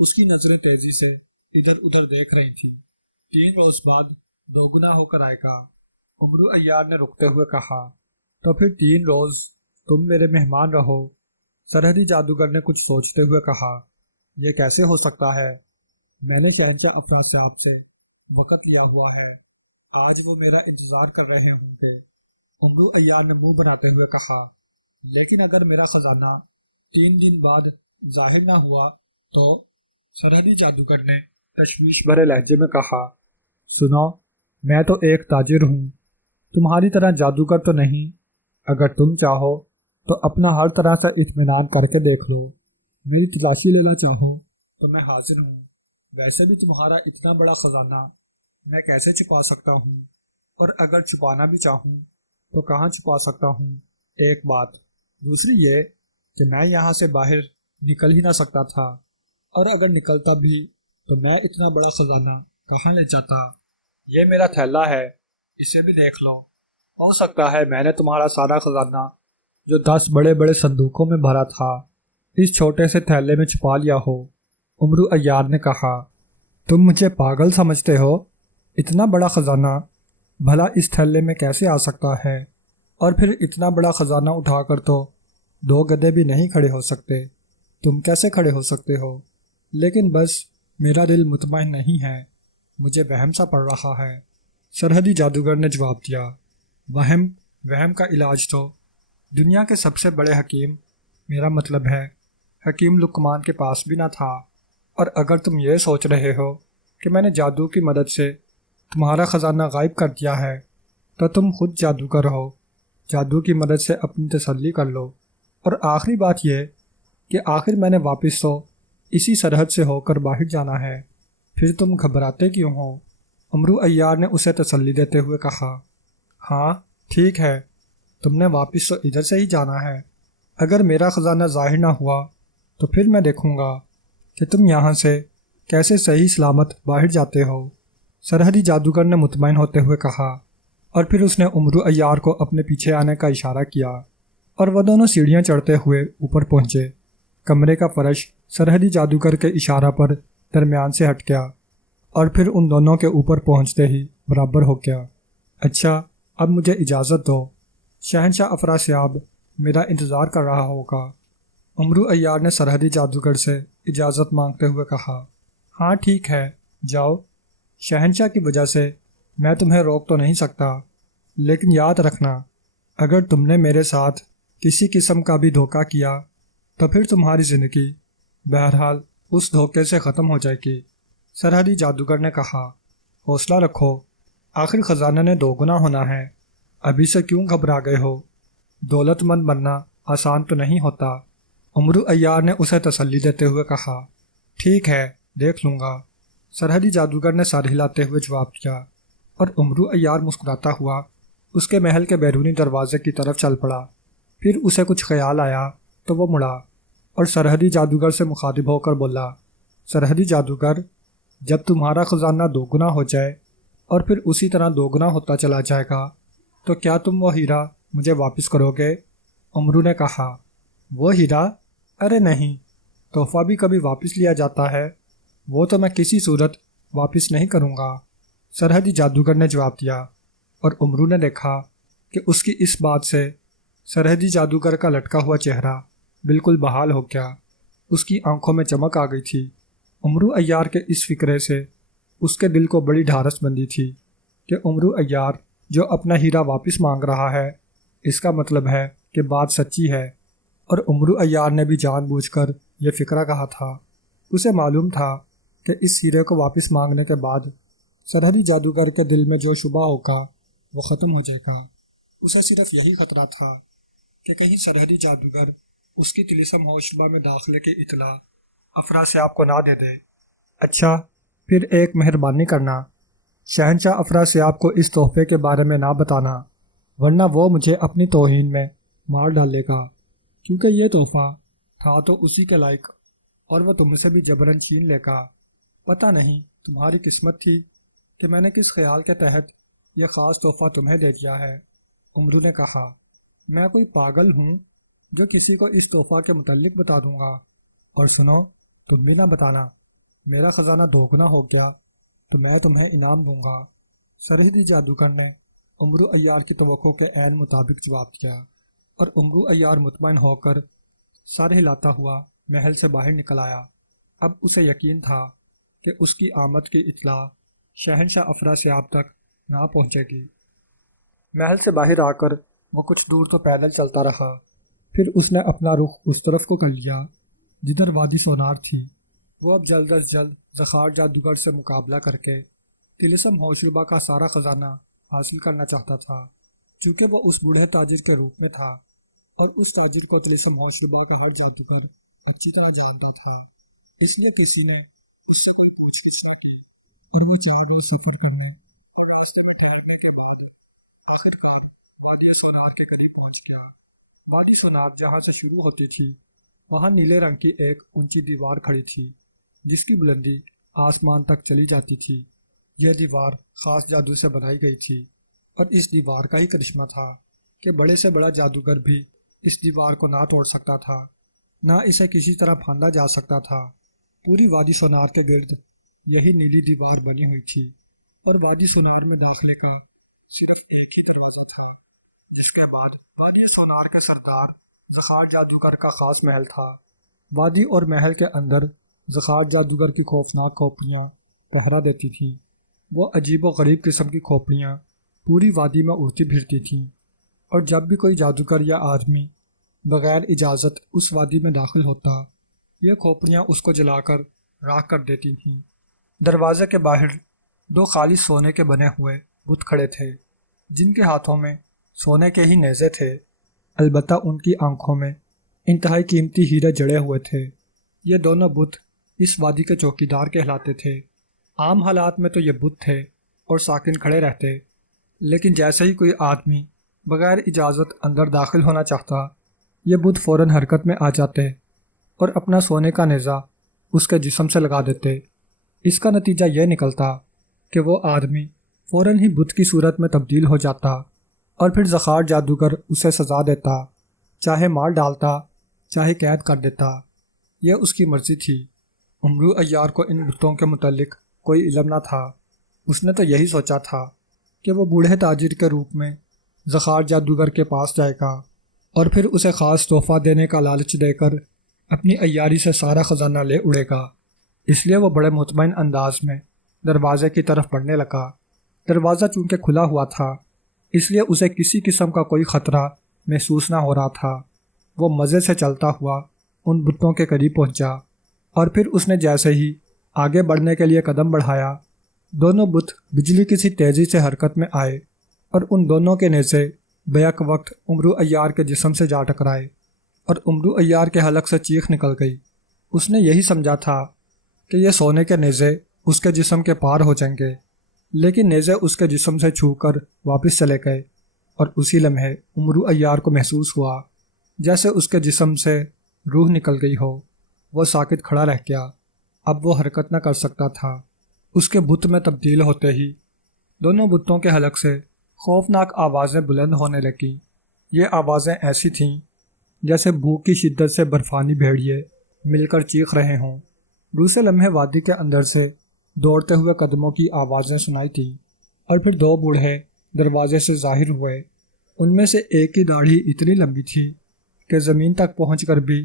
اس کی نظریں تیزی سے ادھر ادھر دیکھ رہی تھیں۔ 3 روز بعد دوگنا ہو کر آئے گا، عمرو عیار نے رکتے ہوئے کہا۔ تو پھر 3 روز تم میرے مہمان رہو؟ سرحدی جادوگر نے کچھ سوچتے ہوئے کہا، یہ کیسے ہو سکتا ہے؟ میں نے شہنشاہ افراسیاب سے وقت لیا ہوا ہے، آج وہ میرا انتظار کر رہے ہوں گے۔ عمرو عیار نے منہ بناتے ہوئے کہا، لیکن اگر میرا خزانہ 3 دن بعد ظاہر نہ ہوا تو؟ سرحدی جادوگر نے تشویش بھرے لہجے میں کہا، سنو، میں تو ایک تاجر ہوں، تمہاری طرح جادوگر تو نہیں۔ اگر تم چاہو تو اپنا ہر طرح سے اطمینان کر کے دیکھ لو، میری تلاشی لینا چاہو تو میں حاضر ہوں۔ ویسے بھی تمہارا اتنا بڑا خزانہ میں کیسے چھپا سکتا ہوں، اور اگر چھپانا بھی چاہوں تو کہاں چھپا سکتا ہوں؟ ایک بات، دوسری یہ کہ میں یہاں سے باہر نکل ہی نہ سکتا تھا، اور اگر نکلتا بھی تو میں اتنا بڑا خزانہ کہاں لے جاتا؟ یہ میرا تھیلا ہے، اسے بھی دیکھ لو، ہو سکتا ہے میں نے تمہارا سارا خزانہ جو 10 بڑے بڑے صندوقوں میں بھرا تھا اس چھوٹے سے تھیلے میں چھپا لیا ہو۔ عمرو عیار نے کہا، تم مجھے پاگل سمجھتے ہو؟ اتنا بڑا خزانہ بھلا اس تھیلے میں کیسے آ سکتا ہے؟ اور پھر اتنا بڑا خزانہ اٹھا کر تو 2 گدھے بھی نہیں کھڑے ہو سکتے، تم کیسے کھڑے ہو سکتے ہو؟ لیکن بس میرا دل مطمئن نہیں ہے، مجھے وہم سا پڑ رہا ہے۔ سرحدی جادوگر نے جواب دیا، وہم کا علاج تو دنیا کے سب سے بڑے حکیم، میرا مطلب ہے حکیم لقمان کے پاس بھی نہ تھا۔ اور اگر تم یہ سوچ رہے ہو کہ میں نے جادو کی مدد سے تمہارا خزانہ غائب کر دیا ہے تو تم خود جادوگر ہو، جادو کی مدد سے اپنی تسلی کر لو۔ اور آخری بات یہ کہ آخر میں نے واپس تو اسی سرحد سے ہو کر باہر جانا ہے، پھر تم گھبراتے کیوں ہو؟ عمرو عیار نے اسے تسلی دیتے ہوئے کہا، ہاں ٹھیک ہے، تم نے واپس تو ادھر سے ہی جانا ہے، اگر میرا خزانہ ظاہر نہ ہوا تو پھر میں دیکھوں گا کہ تم یہاں سے کیسے صحیح سلامت باہر جاتے ہو۔ سرحدی جادوگر نے مطمئن ہوتے ہوئے کہا، اور پھر اس نے عمرو عیار کو اپنے پیچھے آنے کا اشارہ کیا، اور وہ دونوں سیڑھیاں چڑھتے ہوئے اوپر پہنچے۔ کمرے کا فرش سرحدی جادوگر کے اشارہ پر درمیان سے ہٹ گیا، اور پھر ان دونوں کے اوپر پہنچتے ہی برابر ہو گیا۔ اچھا، اب مجھے اجازت دو، شہنشاہ افراسیاب میرا انتظار کر رہا ہوگا۔ عمرو عیار نے سرحدی جادوگر سے اجازت مانگتے ہوئے کہا، ہاں ٹھیک ہے، جاؤ، شہنشاہ کی وجہ سے میں تمہیں روک تو نہیں سکتا، لیکن یاد رکھنا اگر تم نے میرے ساتھ کسی قسم کا بھی دھوکہ کیا تو پھر تمہاری زندگی بہرحال اس دھوکے سے ختم ہو جائے گی۔ سرحدی جادوگر نے کہا، حوصلہ رکھو، آخر خزانہ نے 2 گنا ہونا ہے، ابھی سے کیوں گھبرا گئے ہو؟ دولت مند بننا آسان تو نہیں ہوتا۔ عمرو عیار نے اسے تسلی دیتے ہوئے کہا، ٹھیک ہے، دیکھ لوں گا۔ سرحدی جادوگر نے سر ہلاتے ہوئے جواب دیا، اور عمرو عیار مسکراتا ہوا اس کے محل کے بیرونی دروازے کی طرف چل پڑا۔ پھر اسے کچھ خیال آیا تو وہ مڑا اور سرحدی جادوگر سے مخاطب ہو کر بولا، سرحدی جادوگر، جب تمہارا خزانہ 2 گنا ہو جائے اور پھر اسی طرح 2 گنا ہوتا چلا جائے گا تو کیا تم وہ ہیرا مجھے واپس کرو گے؟ عمرو نے کہا، وہ ہیرا؟ ارے نہیں، تحفہ بھی کبھی واپس لیا جاتا ہے، وہ تو میں کسی صورت واپس نہیں کروں گا۔ سرحدی جادوگر نے جواب دیا، اور عمرو نے دیکھا کہ اس کی اس بات سے سرحدی جادوگر کا لٹکا ہوا چہرہ بالکل بحال ہو گیا، اس کی آنکھوں میں چمک آ گئی تھی۔ عمرو عیار کے اس فکرے سے اس کے دل کو بڑی ڈھارس بندی تھی کہ عمرو عیار جو اپنا ہیرا واپس مانگ رہا ہے، اس کا مطلب ہے کہ بات سچی ہے، اور عمرو عیار نے بھی جان بوجھ کر یہ فکرہ کہا تھا۔ اسے معلوم تھا کہ اس ہیرے کو واپس مانگنے کے بعد سرحدی جادوگر کے دل میں جو شبہ ہوگا وہ ختم ہو جائے گا۔ اسے صرف یہی خطرہ تھا کہ کہیں سرحدی جادوگر اس کی طلسم ہوشبہ میں داخلے کی اطلاع افراسیاب کو نہ دے دے۔ اچھا، پھر ایک مہربانی کرنا، شہنشاہ افراسیاب کو اس تحفے کے بارے میں نہ بتانا، ورنہ وہ مجھے اپنی توہین میں مار ڈالے گا، کیونکہ یہ تحفہ تھا تو اسی کے لائق اور وہ تم سے بھی جبراً چھین لے گا۔ پتہ نہیں تمہاری قسمت تھی کہ میں نے کس خیال کے تحت یہ خاص تحفہ تمہیں دے دیا ہے۔ امرو نے کہا، میں کوئی پاگل ہوں جو کسی کو اس تحفہ کے متعلق بتا دوں گا؟ اور سنو، تم بھی نہ بتانا، میرا خزانہ دوگنا ہو گیا تو میں تمہیں انعام دوں گا۔ سرحدی جادوگر نے امرو عیار کی توقع کے عین مطابق جواب دیا، اور امرو عیار مطمئن ہو کر سر ہلاتا ہوا محل سے باہر نکل آیا۔ اب اسے یقین تھا کہ اس کی آمد کی اطلاع شہنشاہ افراسیاب تک نہ پہنچے گی۔ محل سے باہر آ کر وہ کچھ دور تو پیدل چلتا رہا، پھر اس نے اپنا رخ اس طرف کو کر لیا جدھر وادی سونار تھی۔ وہ اب جلد از جلد زخار جادوگر سے مقابلہ کر کے طلسم ہوشربا کا سارا خزانہ حاصل کرنا چاہتا تھا، چونکہ وہ اس بوڑھے تاجر کے روپ میں تھا اور اس تاجر کو طلسم ہوشربا کا ہر جادوگر اچھی طرح جانتا تھا۔ اس لیے کسی نے اس سے کوئی پوچھ گچھ نہ کی اور وہ 4 روز سفر کرنے اور راستے میں ٹھہرنے کے بعد آخرکار وادی سونار کے قریب پہنچ گیا۔ وادی سونار جہاں سے شروع ہوتی تھی وہاں نیلے رنگ کی ایک اونچی دیوار کھڑی تھی جس کی بلندی آسمان تک چلی جاتی تھی۔ یہ دیوار خاص جادو سے بنائی گئی تھی اور اس دیوار کا ہی کرشمہ تھا کہ بڑے سے بڑا جادوگر بھی اس دیوار کو نہ توڑ سکتا تھا، نہ اسے کسی طرح پھاندا جا سکتا تھا۔ پوری وادی سونار کے گرد یہی نیلی دیوار بنی ہوئی تھی اور وادی سونار میں داخلے کا صرف ایک ہی دروازہ تھا، جس کے بعد وادی سونار کے سردار زخار جادوگر کا خاص محل تھا۔ وادی اور محل کے اندر زخار جادوگر کی خوفناک کھوپڑیاں پہرا دیتی تھیں۔ وہ عجیب و غریب قسم کی کھوپڑیاں پوری وادی میں اڑتی پھرتی تھیں، اور جب بھی کوئی جادوگر یا آدمی بغیر اجازت اس وادی میں داخل ہوتا، یہ کھوپڑیاں اس کو جلا کر راکھ کر دیتی تھیں۔ دروازے کے باہر 2 خالص سونے کے بنے ہوئے بت کھڑے تھے، جن کے ہاتھوں میں سونے کے ہی نیزے تھے، البتہ ان کی آنکھوں میں انتہائی قیمتی ہیرے جڑے ہوئے تھے۔ یہ دونوں بت اس وادی کے چوکیدار کہلاتے تھے۔ عام حالات میں تو یہ بت تھے اور ساکن کھڑے رہتے، لیکن جیسے ہی کوئی آدمی بغیر اجازت اندر داخل ہونا چاہتا، یہ بت فوراً حرکت میں آ جاتے اور اپنا سونے کا نیزہ اس کے جسم سے لگا دیتے۔ اس کا نتیجہ یہ نکلتا کہ وہ آدمی فوراً ہی بت کی صورت میں تبدیل ہو جاتا اور پھر زخار جادوگر اسے سزا دیتا، چاہے مار ڈالتا چاہے قید کر دیتا، یہ اس کی مرضی تھی۔ امرو عیار کو ان بتوں کے متعلق کوئی علم نہ تھا۔ اس نے تو یہی سوچا تھا کہ وہ بوڑھے تاجر کے روپ میں زخار جادوگر کے پاس جائے گا اور پھر اسے خاص تحفہ دینے کا لالچ دے کر اپنی عیاری سے سارا خزانہ لے اڑے گا۔ اس لیے وہ بڑے مطمئن انداز میں دروازے کی طرف بڑھنے لگا۔ دروازہ چونکہ کھلا ہوا تھا، اس لیے اسے کسی قسم کا کوئی خطرہ محسوس نہ ہو رہا تھا۔ وہ مزے سے چلتا ہوا ان بتوں کے قریب پہنچا، اور پھر اس نے جیسے ہی آگے بڑھنے کے لیے قدم بڑھایا، دونوں بت بجلی کی سی تیزی سے حرکت میں آئے اور ان دونوں کے نیزے بیک وقت امرو عیار کے جسم سے جا ٹکرائے اور امرو عیار کے حلق سے چیخ نکل گئی۔ اس نے یہی سمجھا تھا کہ یہ سونے کے نیزے اس کے جسم کے پار ہو جائیں گے، لیکن نیزے اس کے جسم سے چھو کر واپس چلے گئے، اور اسی لمحے امرو عیار کو محسوس ہوا جیسے اس کے جسم سے روح نکل گئی ہو۔ وہ ساکت کھڑا رہ گیا، اب وہ حرکت نہ کر سکتا تھا۔ اس کے بت میں تبدیل ہوتے ہی دونوں بتوں کے حلق سے خوفناک آوازیں بلند ہونے لگیں۔ یہ آوازیں ایسی تھیں جیسے بھوک کی شدت سے برفانی بھیڑیے مل کر چیخ رہے ہوں۔ دوسرے لمحے وادی کے اندر سے دوڑتے ہوئے قدموں کی آوازیں سنائی تھیں، اور پھر 2 بوڑھے دروازے سے ظاہر ہوئے۔ ان میں سے ایک کی داڑھی اتنی لمبی تھی کہ زمین تک پہنچ کر بھی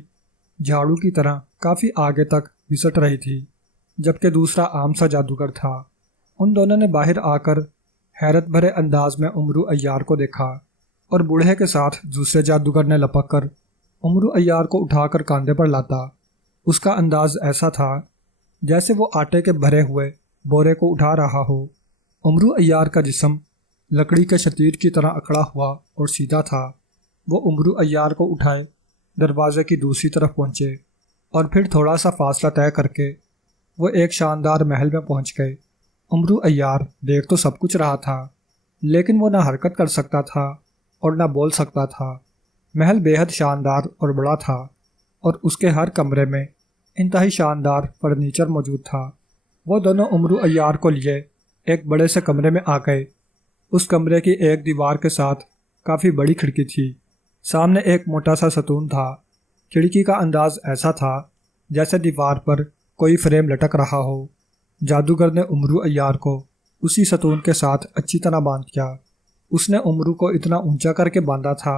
جھاڑو کی طرح کافی آگے تک گھسٹ رہی تھی، جبکہ دوسرا عام سا جادوگر تھا۔ ان دونوں نے باہر آ کر حیرت بھرے انداز میں امرو عیار کو دیکھا، اور بوڑھے کے ساتھ دوسرے جادوگر نے لپک کر امرو عیار کو اٹھا کر کاندھے پر لاتا۔ اس کا انداز ایسا تھا جیسے وہ آٹے کے بھرے ہوئے بورے کو اٹھا رہا ہو۔ امرو عیار کا جسم لکڑی کے شتیر کی طرح اکڑا ہوا اور سیدھا تھا۔ وہ عمرو عیار کو اٹھائے دروازے کی دوسری طرف پہنچے اور پھر تھوڑا سا فاصلہ طے کر کے وہ ایک شاندار محل میں پہنچ گئے۔ عمرو عیار دیکھ تو سب کچھ رہا تھا، لیکن وہ نہ حرکت کر سکتا تھا اور نہ بول سکتا تھا۔ محل بے حد شاندار اور بڑا تھا اور اس کے ہر کمرے میں انتہائی شاندار فرنیچر موجود تھا۔ وہ دونوں عمرو عیار کو لیے ایک بڑے سے کمرے میں آ گئے۔ اس کمرے کی ایک دیوار کے ساتھ کافی بڑی کھڑکی تھی۔ سامنے ایک موٹا سا ستون تھا۔ کھڑکی کا انداز ایسا تھا جیسے دیوار پر کوئی فریم لٹک رہا ہو۔ جادوگر نے عمرو عیار کو اسی ستون کے ساتھ اچھی طرح باندھ دیا۔ اس نے عمرو کو اتنا اونچا کر کے باندھا تھا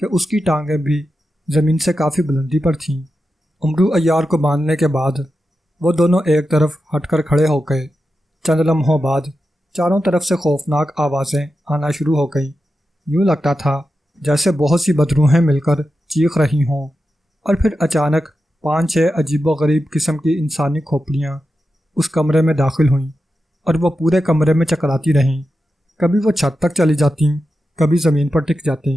کہ اس کی ٹانگیں بھی زمین سے کافی بلندی پر تھیں۔ عمرو عیار کو باندھنے کے بعد وہ دونوں ایک طرف ہٹ کر کھڑے ہو گئے۔ چند لمحوں بعد چاروں طرف سے خوفناک آوازیں آنا شروع ہو گئیں۔ یوں لگتا تھا جیسے بہت سی بدروحیں مل کر چیخ رہی ہوں، اور پھر اچانک 5-6 عجیب و غریب قسم کی انسانی کھوپڑیاں اس کمرے میں داخل ہوئیں اور وہ پورے کمرے میں چکراتی رہیں۔ کبھی وہ چھت تک چلی جاتیں، کبھی زمین پر ٹک جاتیں،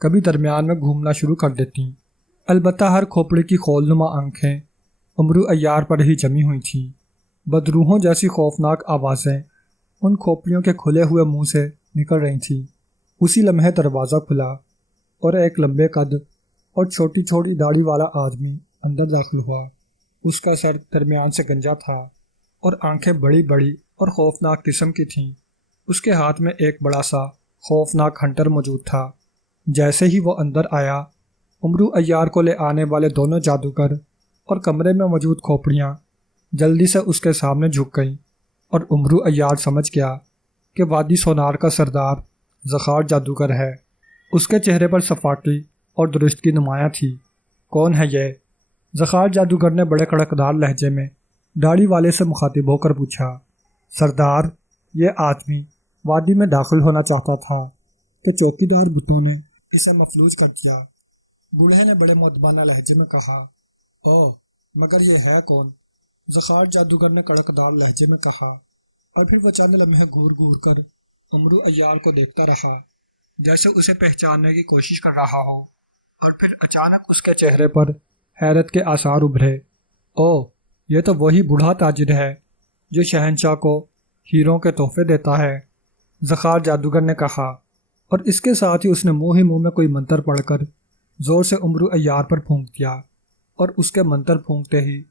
کبھی درمیان میں گھومنا شروع کر دیتیں۔ البتہ ہر کھوپڑی کی خول نما آنکھیں عمرو عیار پر ہی جمی ہوئی تھیں۔ بدروحوں جیسی خوفناک آوازیں ان کھوپڑیوں کے کھلے ہوئے منہ سے نکل رہی تھیں۔ اسی لمحے دروازہ کھلا اور ایک لمبے قد اور چھوٹی چھوٹی داڑھی والا آدمی اندر داخل ہوا۔ اس کا سر درمیان سے گنجا تھا اور آنکھیں بڑی بڑی اور خوفناک قسم کی تھیں۔ اس کے ہاتھ میں ایک بڑا سا خوفناک ہنٹر موجود تھا۔ جیسے ہی وہ اندر آیا، عمرو عیار کو لے آنے والے دونوں جادوگر اور کمرے میں موجود کھوپڑیاں جلدی سے اس کے سامنے جھک گئیں، اور عمرو عیار سمجھ گیا کہ وادی سونار کا سردار زخار جادوگر ہے۔ اس کے چہرے پر صفاقی اور درستگی نمایاں تھی۔ کون ہے یہ؟ زخار جادوگر نے بڑے کڑکدار لہجے میں داڑھی والے سے مخاطب ہو کر پوچھا۔ سردار، یہ آدمی وادی میں داخل ہونا چاہتا تھا کہ چوکیدار بتوں نے اسے مفلوج کر دیا۔ بوڑھے نے بڑے مؤدبانہ لہجے میں کہا۔ اوہ، مگر یہ ہے کون؟ زخار جادوگر نے کڑکدار لہجے میں کہا، اور پھر وہ چند لمحے گھور گھور کر عمرو عیار کو دیکھتا رہا جیسے اسے پہچاننے کی کوشش کر رہا ہو، اور پھر اچانک اس کے چہرے پر حیرت کے آثار ابھرے۔ اوہ، یہ تو وہی بوڑھا تاجر ہے جو شہنشاہ کو ہیروں کے تحفے دیتا ہے، زخار جادوگر نے کہا، اور اس کے ساتھ ہی اس نے منہ ہی منہ میں کوئی منتر پڑھ کر زور سے عمرو عیار پر پھونک دیا، اور اس کے منتر پھونکتے ہی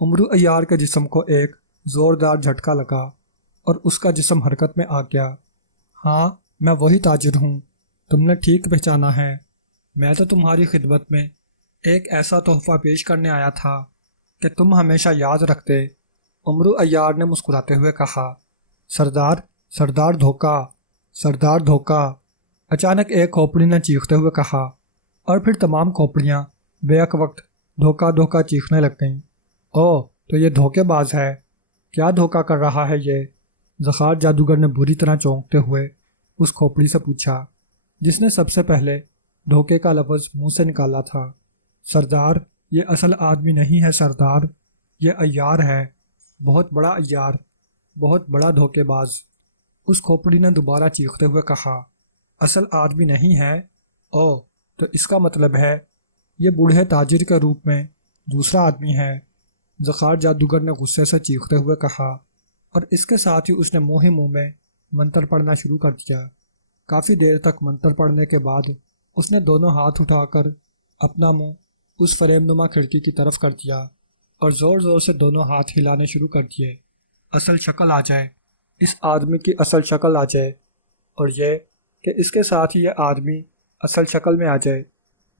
عمرو عیار کے جسم کو ایک زوردار جھٹکا لگا اور اس کا جسم حرکت میں آ گیا۔ ہاں، میں وہی تاجر ہوں، تم نے ٹھیک پہچانا ہے۔ میں تو تمہاری خدمت میں ایک ایسا تحفہ پیش کرنے آیا تھا کہ تم ہمیشہ یاد رکھتے۔ عمرو عیار نے مسکراتے ہوئے کہا۔ سردار دھوکہ، سردار دھوکہ، اچانک ایک کھوپڑی نے چیختے ہوئے کہا، اور پھر تمام کھوپڑیاں بیک وقت دھوکہ دھوکہ چیخنے لگ گئیں۔ اوہ، تو یہ دھوکے باز ہے۔ کیا دھوکہ کر رہا ہے یہ؟ زخار جادوگر نے بری طرح چونکتے ہوئے اس کھوپڑی سے پوچھا، جس نے سب سے پہلے دھوکے کا لفظ منہ سے نکالا تھا۔ سردار، یہ اصل آدمی نہیں ہے سردار، یہ عیار ہے، بہت بڑا عیار، بہت بڑا دھوکے باز۔ اس کھوپڑی نے دوبارہ چیختے ہوئے کہا۔ اصل آدمی نہیں ہے؟ اوہ، تو اس کا مطلب ہے یہ بوڑھے تاجر کے روپ میں دوسرا آدمی ہے، زخار جادوگر نے غصے سے چیختے ہوئے کہا، اور اس کے ساتھ ہی اس نے منہ ہی منہ میں منتر پڑھنا شروع کر دیا۔ کافی دیر تک منتر پڑھنے کے بعد اس نے دونوں ہاتھ اٹھا کر اپنا منہ اس فریم نما کھڑکی کی طرف کر دیا اور زور زور سے دونوں ہاتھ ہلانے شروع کر دیے۔ اصل شکل آ جائے، اس آدمی کی اصل شکل آ جائے، اور یہ کہ اس کے ساتھ ہی یہ آدمی اصل شکل میں آ جائے۔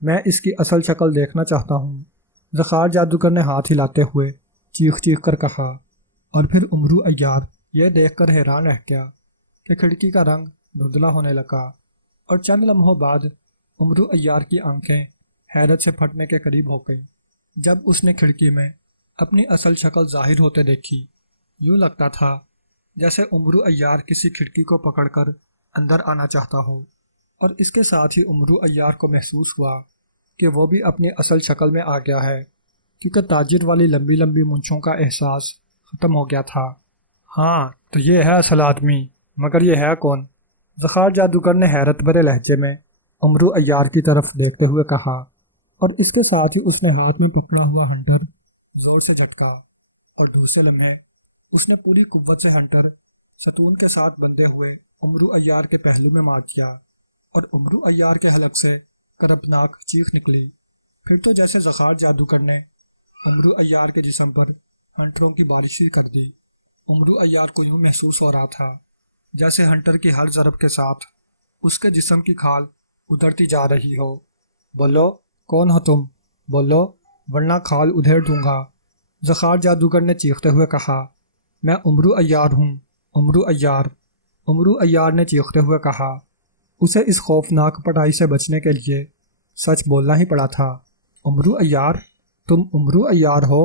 میں اس کی اصل شکل دیکھنا چاہتا ہوں، زخار جادوگر نے ہاتھ ہلاتے ہوئے چیخ چیخ کر کہا، اور پھر عمرو عیار یہ دیکھ کر حیران رہ گیا کہ کھڑکی کا رنگ دھندلا ہونے لگا، اور چند لمحوں بعد عمرو عیار کی آنکھیں حیرت سے پھٹنے کے قریب ہو گئیں جب اس نے کھڑکی میں اپنی اصل شکل ظاہر ہوتے دیکھی۔ یوں لگتا تھا جیسے عمرو عیار کسی کھڑکی کو پکڑ کر اندر آنا چاہتا ہو، اور اس کے ساتھ ہی عمرو عیار کو محسوس ہوا کہ وہ بھی اپنی اصل شکل میں آ گیا ہے، کیونکہ تاجر والی لمبی لمبی مونچھوں کا احساس ختم ہو گیا تھا۔ ہاں، تو یہ ہے اصل آدمی، مگر یہ ہے کون؟ ذخار جادوگر نے حیرت بھرے لہجے میں امرو عیار کی طرف دیکھتے ہوئے کہا، اور اس کے ساتھ ہی اس نے ہاتھ میں پکڑا ہوا ہنٹر زور سے جھٹکا، اور دوسرے لمحے اس نے پوری قوت سے ہنٹر ستون کے ساتھ بندھے ہوئے امرو عیار کے پہلو میں مار دیا، اور امرو عیار کے حلق سے کربناک چیخ نکلی۔ پھر تو جیسے ذخار جادوگر نے امرو عیار کے جسم پر ہنٹروں کی بارش ہی کر دی۔ امرو عیار کو یوں محسوس ہو رہا تھا جیسے ہنٹر کی ہر ضرب کے ساتھ اس کے جسم کی کھال ادھرتی جا رہی ہو۔ بولو، کون ہو تم؟ بولو ورنہ کھال ادھیڑ دوں گا، ذخار جادوگر نے چیختے ہوئے کہا۔ میں امرو عیار ہوں، امرو عیار، امرو عیار نے چیختے ہوئے کہا۔ اسے اس خوفناک پٹائی سے بچنے کے لیے سچ بولنا ہی پڑا تھا۔ امرو عیار؟ تم امرو عیار ہو؟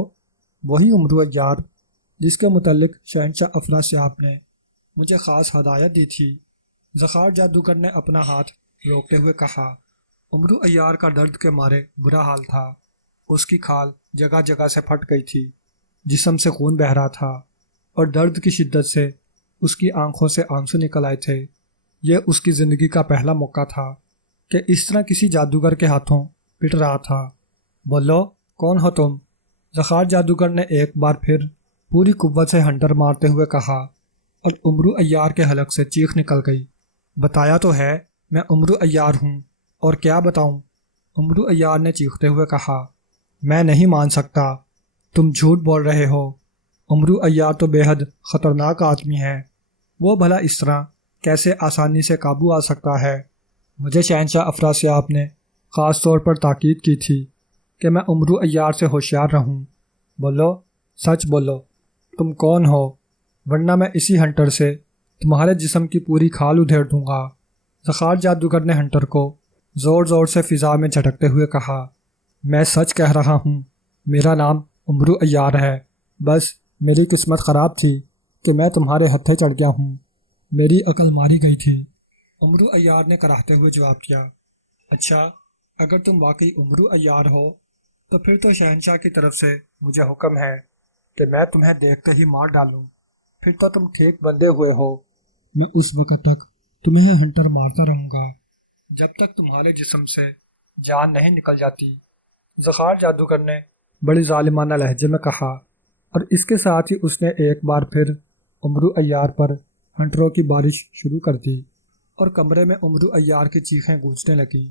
وہی امرو عیار جس کے متعلق شہنشاہ افراسیاب نے مجھے خاص ہدایت دی تھی، ذخار جادوگر نے اپنا ہاتھ روکتے ہوئے کہا۔ امرو عیار کا درد کے مارے برا حال تھا، اس کی کھال جگہ جگہ سے پھٹ گئی تھی، جسم سے خون بہہ رہا تھا، اور درد کی شدت سے اس کی آنکھوں سے آنسو نکل آئے تھے۔ یہ اس کی زندگی کا پہلا موقع تھا کہ اس طرح کسی جادوگر کے ہاتھوں پٹ رہا تھا۔ بولو، کون ہو تم؟ ذخار جادوگر نے ایک بار پھر پوری قوت سے ہنٹر مارتے ہوئے کہا، اور امرو عیار کے حلق سے چیخ نکل گئی۔ بتایا تو ہے میں امرو عیار ہوں، اور کیا بتاؤں؟ امرو عیار نے چیختے ہوئے کہا۔ میں نہیں مان سکتا، تم جھوٹ بول رہے ہو، امرو عیار تو بے حد خطرناک آدمی ہے، وہ بھلا اس طرح کیسے آسانی سے قابو آ سکتا ہے؟ مجھے شہنشاہ افراسیاب نے خاص طور پر تاکید کی تھی کہ میں امرو عیار سے ہوشیار رہوں۔ بولو، سچ بولو، تم کون ہو، ورنہ میں اسی ہنٹر سے تمہارے جسم کی پوری کھال ادھیڑ دوں گا، ذخار جادوگر نے ہنٹر کو زور زور سے فضا میں جھٹکتے ہوئے کہا۔ میں سچ کہہ رہا ہوں، میرا نام امرو عیار ہے، بس میری قسمت خراب تھی کہ میں تمہارے ہتھے چڑھ گیا ہوں، میری عقل ماری گئی تھی، امرو عیار نے کراہتے ہوئے جواب دیا۔ اچھا، اگر تم واقعی امرو عیار ہو تو پھر تو شہنشاہ کی طرف سے مجھے حکم ہے کہ میں تمہیں دیکھتے ہی مار ڈالوں، پھر تو تم ٹھیک بندھے ہوئے ہو۔ میں اس وقت تک تمہیں ہنٹر مارتا رہوں گا جب تک تمہارے جسم سے جان نہیں نکل جاتی، ذخار جادوگر نے بڑی ظالمانہ لہجے میں کہا، اور اس کے ساتھ ہی اس نے ایک بار پھر امرو عیار پر ہنٹروں کی بارش شروع کر دی، اور کمرے میں امرو عیار کی چیخیں گونجنے لگیں۔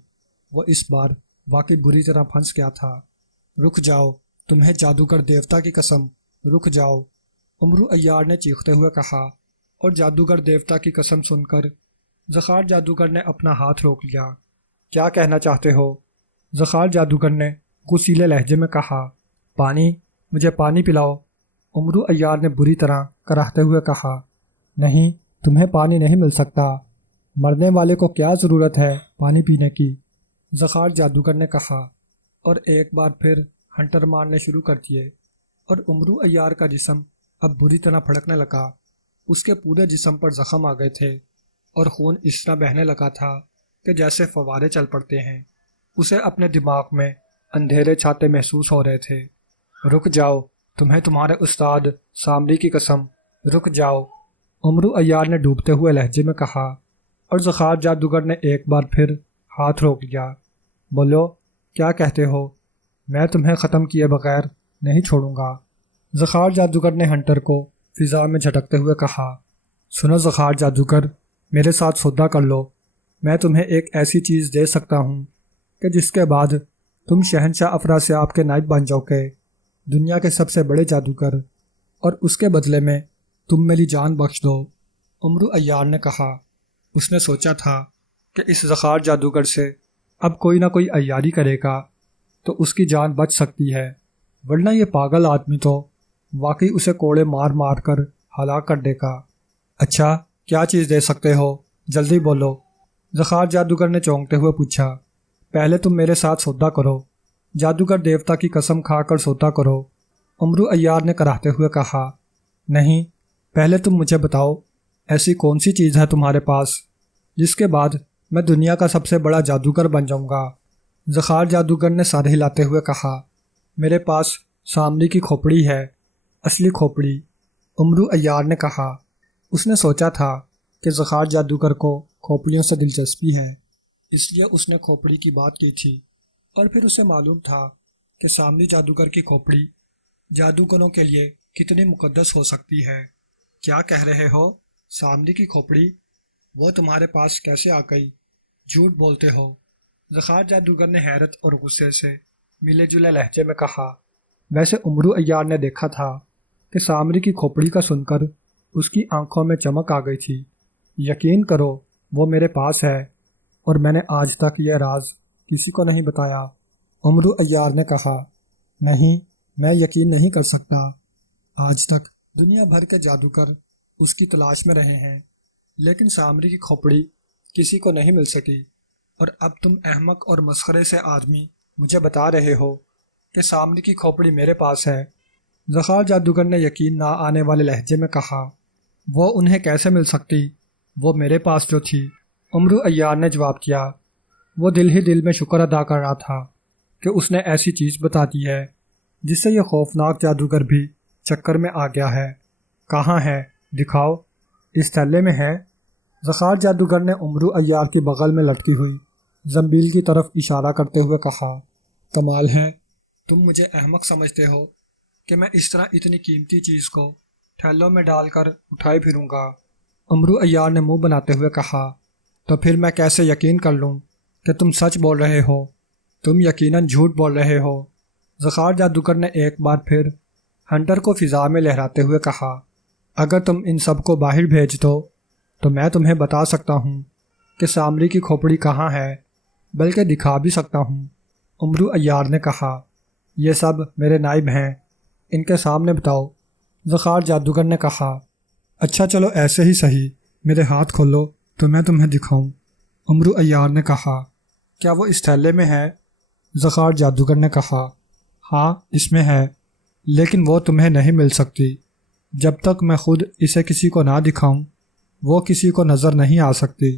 وہ اس بار واقعی بری طرح پھنس گیا تھا۔ رک جاؤ، تمہیں جادوگر دیوتا کی قسم، رک جاؤ، امرو عیار نے چیختے ہوئے کہا، اور جادوگر دیوتا کی قسم سن کر ذخار جادوگر نے اپنا ہاتھ روک لیا۔ کیا کہنا چاہتے ہو؟ ذخار جادوگر نے غصیلے لہجے میں کہا۔ پانی، مجھے پانی پلاؤ، امرو عیار نے بری طرح کراہتے ہوئے کہا۔ نہیں، تمہیں پانی نہیں مل سکتا، مرنے والے کو کیا ضرورت ہے پانی پینے کی، ذخار جادوگر نے کہا، اور ایک بار پھر ہنٹر مارنے شروع کر دیے، اور امرو عیار کا جسم اب بری طرح پھڑکنے لگا، اس کے پورے جسم پر زخم آ گئے تھے، اور خون اس طرح بہنے لگا تھا کہ جیسے فوارے چل پڑتے ہیں۔ اسے اپنے دماغ میں اندھیرے چھاتے محسوس ہو رہے تھے۔ رک جاؤ، تمہیں تمہارے استاد سامری کی قسم، رک جاؤ، امرو عیار نے ڈوبتے ہوئے لہجے میں کہا، اور ذخار جادوگر نے ایک بار پھر ہاتھ روک لیا۔ بولو، کیا کہتے ہو؟ میں تمہیں ختم کیے بغیر نہیں چھوڑوں گا، ذخار جادوگر نے ہنٹر کو فضا میں جھٹکتے ہوئے کہا۔ سنو ذخار جادوگر، میرے ساتھ سودا کر لو، میں تمہیں ایک ایسی چیز دے سکتا ہوں کہ جس کے بعد تم شہنشاہ افراسیاب کے نائب بن جاؤ گے، دنیا کے سب سے بڑے جادوگر، اور اس کے بدلے میں تم میری جان بخش دو، امرو عیار نے کہا۔ اس نے سوچا تھا کہ اس ذخار جادوگر سے اب کوئی نہ کوئی عیاری کرے گا تو اس کی جان بچ سکتی ہے، ورنہ یہ پاگل آدمی تو واقعی اسے کوڑے مار مار کر ہلاک کر دے گا۔ اچھا، کیا چیز دے سکتے ہو؟ جلدی بولو، ذخار جادوگر نے چونکتے ہوئے پوچھا۔ پہلے تم میرے ساتھ سودا کرو، جادوگر دیوتا کی قسم کھا کر سودا کرو، امرو عیار نے کراہتے ہوئے کہا۔ نہیں، پہلے تم مجھے بتاؤ، ایسی کون سی چیز ہے تمہارے پاس جس کے بعد میں دنیا کا سب سے بڑا جادوگر بن جاؤں گا، ذخار جادوگر نے سر ہلاتے ہوئے کہا۔ میرے پاس سامری کی کھوپڑی ہے، اصلی کھوپڑی، امرو عیار نے کہا۔ اس نے سوچا تھا کہ ذخار جادوگر کو کھوپڑیوں سے دلچسپی ہے، اس لیے اس نے کھوپڑی کی بات کی تھی، اور پھر اسے معلوم تھا کہ سامنے جادوگر کی کھوپڑی جادوگروں کے لیے کتنی مقدس ہو سکتی ہے۔ کیا کہہ رہے ہو؟ سامنے کی کھوپڑی؟ وہ تمہارے پاس کیسے آ گئی؟ جھوٹ بولتے ہو، زخار جادوگر نے حیرت اور غصے سے ملے جلے لہجے میں کہا۔ ویسے عمرو عیار نے دیکھا تھا کہ سامری کی کھوپڑی کا سن کر اس کی آنکھوں میں چمک آ گئی تھی۔ یقین کرو وہ میرے پاس ہے، اور میں نے آج تک یہ راز کسی کو نہیں بتایا، عمرو عیار نے کہا۔ نہیں، میں یقین نہیں کر سکتا۔ آج تک دنیا بھر کے جادوگر اس کی تلاش میں رہے ہیں، لیکن سامری کی کھوپڑی کسی کو نہیں مل سکی، اور اب تم احمق اور مسخرے سے آدمی مجھے بتا رہے ہو کہ سامری کی کھوپڑی میرے پاس ہے۔ زخار جادوگر نے یقین نہ آنے والے لہجے میں کہا۔ وہ انہیں کیسے مل سکتی؟ وہ میرے پاس جو تھی، عمرو عیار نے جواب دیا۔ وہ دل ہی دل میں شکر ادا کر رہا تھا کہ اس نے ایسی چیز بتا دی ہے جس سے یہ خوفناک جادوگر بھی چکر میں آ گیا ہے۔ کہاں ہے؟ دکھاؤ۔ اس تھیلے میں ہے۔ زخار جادوگر نے عمرو عیار کی بغل میں لٹکی ہوئی زنبیل کی طرف اشارہ کرتے ہوئے کہا۔ کمال ہے، تم مجھے احمق سمجھتے ہو کہ میں اس طرح اتنی قیمتی چیز کو تھیلوں میں ڈال کر اٹھائے پھروں گا؟ عمرو عیار نے منہ بناتے ہوئے کہا۔ تو پھر میں کیسے یقین کر لوں کہ تم سچ بول رہے ہو؟ تم یقیناً جھوٹ بول رہے ہو۔ زخار جادوگر نے ایک بار پھر ہنٹر کو فضا میں لہراتے ہوئے کہا۔ اگر تم ان سب کو باہر بھیج دو تو میں تمہیں بتا سکتا ہوں کہ سامری کی کھوپڑی کہاں ہے، بلکہ دکھا بھی سکتا ہوں، عمرو عیار نے کہا۔ یہ سب میرے نائب ہیں، ان کے سامنے بتاؤ، زخار جادوگر نے کہا۔ اچھا چلو ایسے ہی صحیح، میرے ہاتھ کھولو تو میں تمہیں دکھاؤں، عمرو عیار نے کہا۔ کیا وہ اس تھیلے میں ہے؟ زخار جادوگر نے کہا۔ ہاں اس میں ہے، لیکن وہ تمہیں نہیں مل سکتی۔ جب تک میں خود اسے کسی کو نہ دکھاؤں وہ کسی کو نظر نہیں آ سکتی،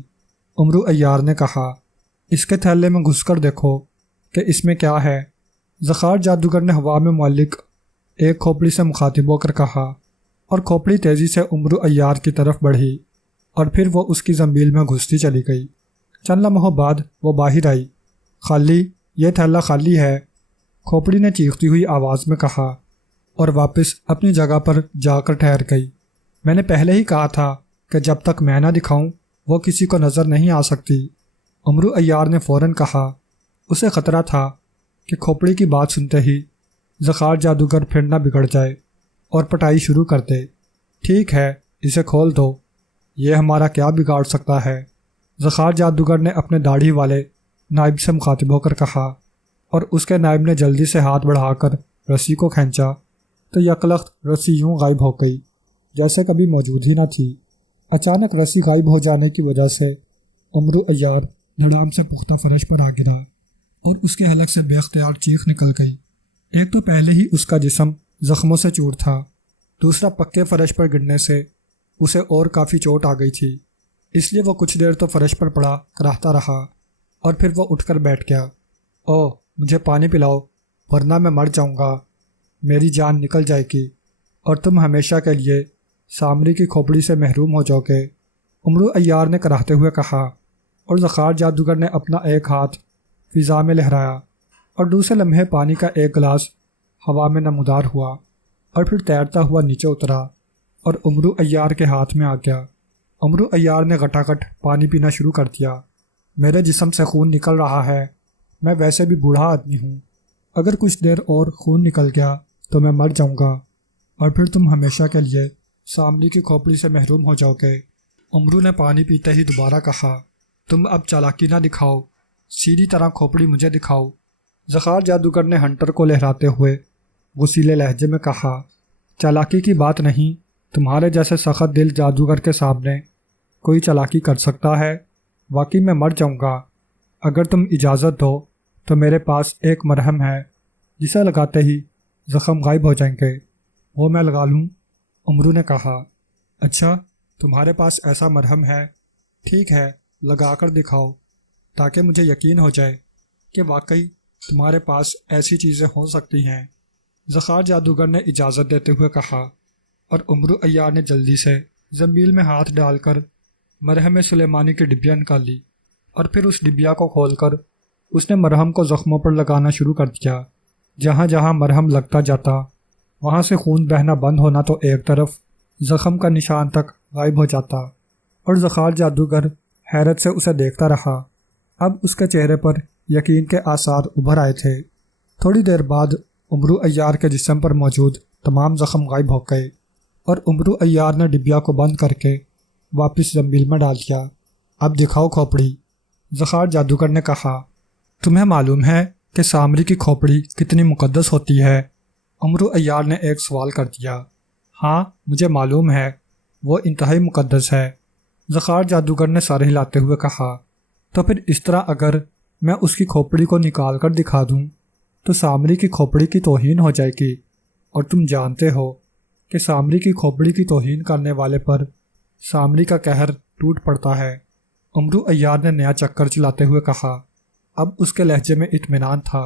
عمرو عیار نے کہا۔ اس کے تھیلے میں گھس کر دیکھو کہ اس میں کیا ہے، زخار جادوگر نے ہوا میں معلق ایک کھوپڑی سے مخاطب ہو کر کہا، اور کھوپڑی تیزی سے عمرو عیار کی طرف بڑھی اور پھر وہ اس کی زنبیل میں گھستی چلی گئی۔ چند لمحوں بعد وہ باہر آئی۔ خالی، یہ تھیلا خالی ہے، کھوپڑی نے چیختی ہوئی آواز میں کہا، اور واپس اپنی جگہ پر جا کر ٹھہر گئی۔ میں نے پہلے ہی کہا تھا کہ جب تک میں نہ دکھاؤں وہ کسی کو نظر نہیں آ سکتی، عمرو عیار نے فوراً کہا۔ اسے خطرہ تھا کہ کھوپڑی کی بات سنتے ہی زخار جادوگر پھر نہ بگڑ جائے اور پٹائی شروع کر دے۔ ٹھیک ہے، اسے کھول دو، یہ ہمارا کیا بگاڑ سکتا ہے، زخار جادوگر نے اپنے داڑھی والے نائب سے مخاطب ہو کر کہا، اور اس کے نائب نے جلدی سے ہاتھ بڑھا کر رسی کو کھینچا تو یکلخت رسی یوں غائب ہو گئی جیسے کبھی موجود ہی نہ تھی۔ اچانک رسی غائب ہو جانے کی وجہ سے عمرو عیار دھڑام سے پختہ فرش پر آ گرا اور اس کے حلق سے بے اختیار چیخ نکل گئی۔ ایک تو پہلے ہی اس کا جسم زخموں سے چور تھا، دوسرا پکے فرش پر گرنے سے اسے اور کافی چوٹ آ گئی تھی، اس لیے وہ کچھ دیر تو فرش پر پڑا کراہتا رہا اور پھر وہ اٹھ کر بیٹھ گیا۔ او مجھے پانی پلاؤ ورنہ میں مر جاؤں گا، میری جان نکل جائے گی اور تم ہمیشہ کے لیے سامری کی کھوپڑی سے محروم ہو جاؤ گے، عمرو عیار نے کراہتے ہوئے کہا، اور زخار جادوگر نے اپنا ایک ہاتھ فضا میں لہرایا اور دوسرے لمحے پانی کا ایک گلاس ہوا میں نمودار ہوا اور پھر تیرتا ہوا نیچے اترا اور عمرو عیار کے ہاتھ میں آ گیا۔ عمرو عیار نے گٹاگٹ پانی پینا شروع کر دیا۔ میرے جسم سے خون نکل رہا ہے، میں ویسے بھی بوڑھا آدمی ہوں، اگر کچھ دیر اور خون نکل گیا تو میں مر جاؤں گا اور پھر تم ہمیشہ کے لیے سامری کی کھوپڑی سے محروم ہو جاؤ گے، عمرو نے پانی پیتے ہی دوبارہ کہا۔ تم اب چالاکی نہ دکھاؤ، سیدھی طرح کھوپڑی مجھے دکھاؤ، زخار جادوگر نے ہنٹر کو لہراتے ہوئے غصیلے لہجے میں کہا۔ چالاکی کی بات نہیں، تمہارے جیسے سخت دل جادوگر کے سامنے کوئی چالاکی کر سکتا ہے؟ واقعی میں مر جاؤں گا، اگر تم اجازت دو تو میرے پاس ایک مرہم ہے جسے لگاتے ہی زخم غائب ہو جائیں گے، وہ میں لگا لوں، عمرو نے کہا۔ اچھا تمہارے پاس ایسا مرہم ہے، ٹھیک ہے لگا کر دکھاؤ تاکہ مجھے یقین ہو جائے کہ واقعی تمہارے پاس ایسی چیزیں ہو سکتی ہیں، زخار جادوگر نے اجازت دیتے ہوئے کہا، اور عمرو عیار نے جلدی سے زنبیل میں ہاتھ ڈال کر مرہم سلیمانی کی ڈبیا نکالی اور پھر اس ڈبیا کو کھول کر اس نے مرہم کو زخموں پر لگانا شروع کر دیا۔ جہاں جہاں مرہم لگتا جاتا وہاں سے خون بہنا بند ہونا تو ایک طرف، زخم کا نشان تک غائب ہو جاتا، اور زخار جادوگر حیرت سے اسے دیکھتا رہا۔ اب اس کے چہرے پر یقین کے آثار ابھر آئے تھے۔ تھوڑی دیر بعد عمرو عیار کے جسم پر موجود تمام زخم غائب ہو گئے اور عمرو عیار نے ڈبیا کو بند کر کے واپس زنبیل میں ڈال دیا۔ اب دکھاؤ کھوپڑی، زخار جادوگر نے کہا۔ تمہیں معلوم ہے کہ سامری کی کھوپڑی کتنی مقدس ہوتی ہے؟ عمرو عیار نے ایک سوال کر دیا۔ ہاں مجھے معلوم ہے، وہ انتہائی مقدس ہے، زخار جادوگر نے سر ہلاتے ہوئے کہا۔ تو پھر اس طرح اگر میں اس کی کھوپڑی کو نکال کر دکھا دوں تو سامری کی کھوپڑی کی توہین ہو جائے گی، اور تم جانتے ہو کہ سامری کی کھوپڑی کی توہین کرنے والے پر سامری کا قہر ٹوٹ پڑتا ہے۔ عمرو عیار نے نیا چکر چلاتے ہوئے کہا۔ اب اس کے لہجے میں اطمینان تھا،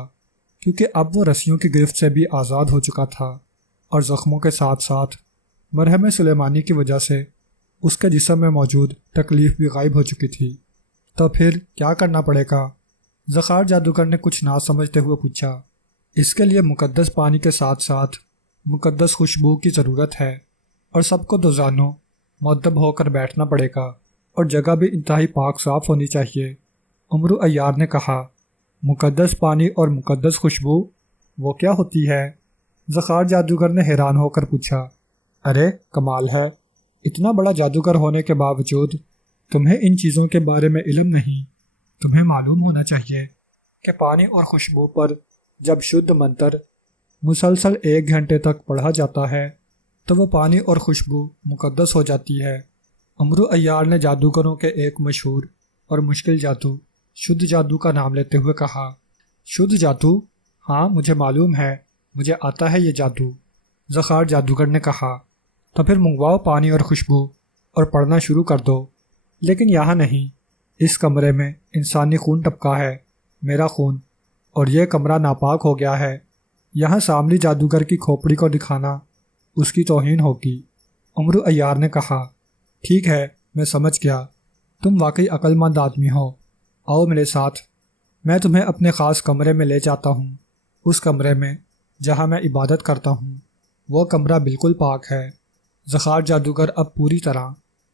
کیونکہ اب وہ رسیوں کی گرفت سے بھی آزاد ہو چکا تھا، اور زخموں کے ساتھ ساتھ مرہم سلیمانی کی وجہ سے اس کے جسم میں موجود تکلیف بھی غائب ہو چکی تھی۔ تو پھر کیا کرنا پڑے گا؟ زخار جادوگر نے کچھ نہ سمجھتے ہوئے پوچھا۔ اس کے لیے مقدس پانی کے ساتھ ساتھ مقدس خوشبو کی ضرورت ہے، اور سب کو دوزانوں مؤدب ہو کر بیٹھنا پڑے گا، اور جگہ بھی انتہائی پاک صاف ہونی چاہیے۔ عمرو عیار نے کہا۔ مقدس پانی اور مقدس خوشبو، وہ کیا ہوتی ہے؟ زخار جادوگر نے حیران ہو کر پوچھا۔ ارے کمال ہے، اتنا بڑا جادوگر ہونے کے باوجود تمہیں ان چیزوں کے بارے میں علم نہیں۔ تمہیں معلوم ہونا چاہیے کہ پانی اور خوشبو پر جب شدھ منتر مسلسل 1 گھنٹے تک پڑھا جاتا ہے تو وہ پانی اور خوشبو مقدس ہو جاتی ہے۔ عمرو عیار نے جادوگروں کے ایک مشہور اور مشکل جادو شدھ جادو کا نام لیتے ہوئے کہا۔ شدھ جادو؟ ہاں مجھے معلوم ہے، مجھے آتا ہے یہ جادو، زخار جادوگر نے کہا۔ تو پھر منگواؤ پانی اور خوشبو اور پڑھنا شروع کر دو، لیکن یہاں نہیں، اس کمرے میں انسانی خون ٹپکا ہے، میرا خون، اور یہ کمرہ ناپاک ہو گیا ہے۔ یہاں سامری جادوگر کی کھوپڑی کو دکھانا اس کی توہین ہوگی۔ عمرو عیار نے کہا۔ ٹھیک ہے، میں سمجھ گیا، تم واقعی عقل مند آدمی ہو، آؤ میرے ساتھ، میں تمہیں اپنے خاص کمرے میں لے جاتا ہوں۔ اس کمرے میں جہاں میں عبادت کرتا ہوں، وہ کمرہ بالکل پاک ہے۔ زخار جادوگر اب پوری طرح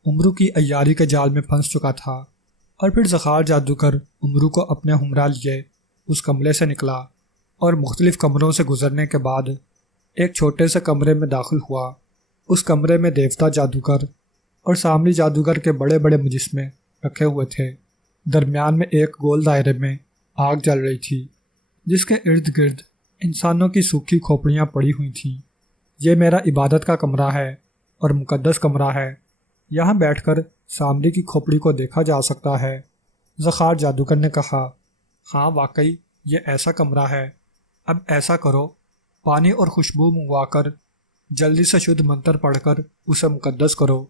عمرو کی عیاری کے جال میں پھنس چکا تھا، اور پھر زخار جادوگر عمرو کو اپنے ہمراہ لیے اس کمرے سے نکلا اور مختلف کمروں سے گزرنے کے بعد ایک چھوٹے سے کمرے میں داخل ہوا۔ اس کمرے میں دیوتا جادوگر اور سامری جادوگر کے بڑے بڑے مجسمے رکھے ہوئے تھے۔ درمیان میں ایک گول دائرے میں آگ جل رہی تھی، جس کے ارد گرد انسانوں کی سوکھی کھوپڑیاں پڑی ہوئی تھیں۔ یہ میرا عبادت کا کمرہ ہے اور مقدس کمرہ ہے، یہاں بیٹھ کر سامری کی کھوپڑی کو دیکھا جا سکتا ہے، زخار جادوگر نے کہا۔ ہاں واقعی یہ ایسا کمرہ ہے۔ اب ایسا کرو، پانی اور خوشبو منگوا کر جلدی سے شدھ منتر پڑھ کر اسے مقدس کرو،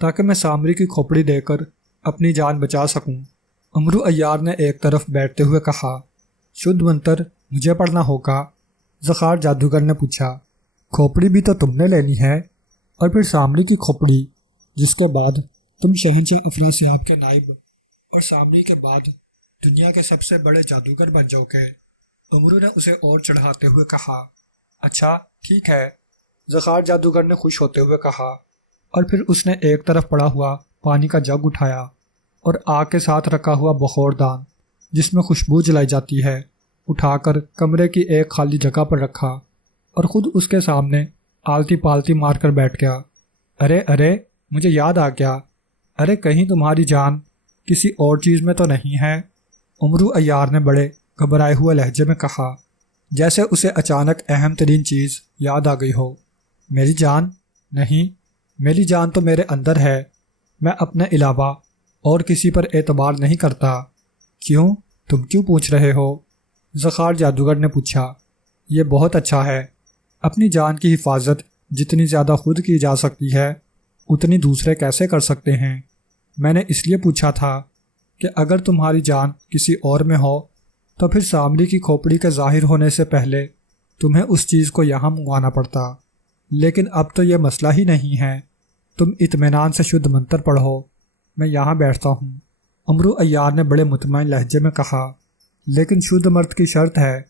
تاکہ میں سامری کی کھوپڑی دے کر اپنی جان بچا سکوں۔ عمرو عیار نے ایک طرف بیٹھتے ہوئے کہا۔ شدھ منتر مجھے پڑھنا ہوگا؟ زخار جادوگر نے پوچھا۔ کھوپڑی بھی تو تم نے لینی ہے، اور پھر سامری کی کھوپڑی، جس کے بعد تم شہنشاہ افراسیاب کے نائب، اور سامری کے بعد دنیا کے سب سے بڑے جادوگر بن جاؤ گے۔ عمرو نے اسے اور چڑھاتے ہوئے کہا۔ اچھا ٹھیک ہے، زخار جادوگر نے خوش ہوتے ہوئے کہا، اور پھر اس نے ایک طرف پڑا ہوا پانی کا جگ اٹھایا اور آگ کے ساتھ رکھا ہوا بخور دان جس میں خوشبو جلائی جاتی ہے اٹھا کر کمرے کی ایک خالی جگہ پر رکھا، اور خود اس کے سامنے آلتی پالتی مار کر بیٹھ گیا۔ ارے ارے مجھے یاد آ گیا، ارے کہیں تمہاری جان کسی اور چیز میں تو نہیں ہے؟ عمرو عیار نے بڑے گھبرائے ہوئے لہجے میں کہا، جیسے اسے اچانک اہم ترین چیز یاد آ گئی ہو۔ میری جان؟ نہیں، میری جان تو میرے اندر ہے، میں اپنے علاوہ اور کسی پر اعتبار نہیں کرتا۔ کیوں؟ تم کیوں پوچھ رہے ہو؟ زخار جادوگر نے پوچھا۔ یہ بہت اچھا ہے، اپنی جان کی حفاظت جتنی زیادہ خود کی جا سکتی ہے اتنی دوسرے کیسے کر سکتے ہیں؟ میں نے اس لیے پوچھا تھا کہ اگر تمہاری جان کسی اور میں ہو تو پھر سامری کی کھوپڑی کے ظاہر ہونے سے پہلے تمہیں اس چیز کو یہاں منگوانا پڑتا، لیکن اب تو یہ مسئلہ ہی نہیں ہے۔ تم اطمینان سے شدھ منتر پڑھو، میں یہاں بیٹھتا ہوں، امرو عیار نے بڑے مطمئن لہجے میں کہا۔ لیکن شدھ مرد کی شرط ہے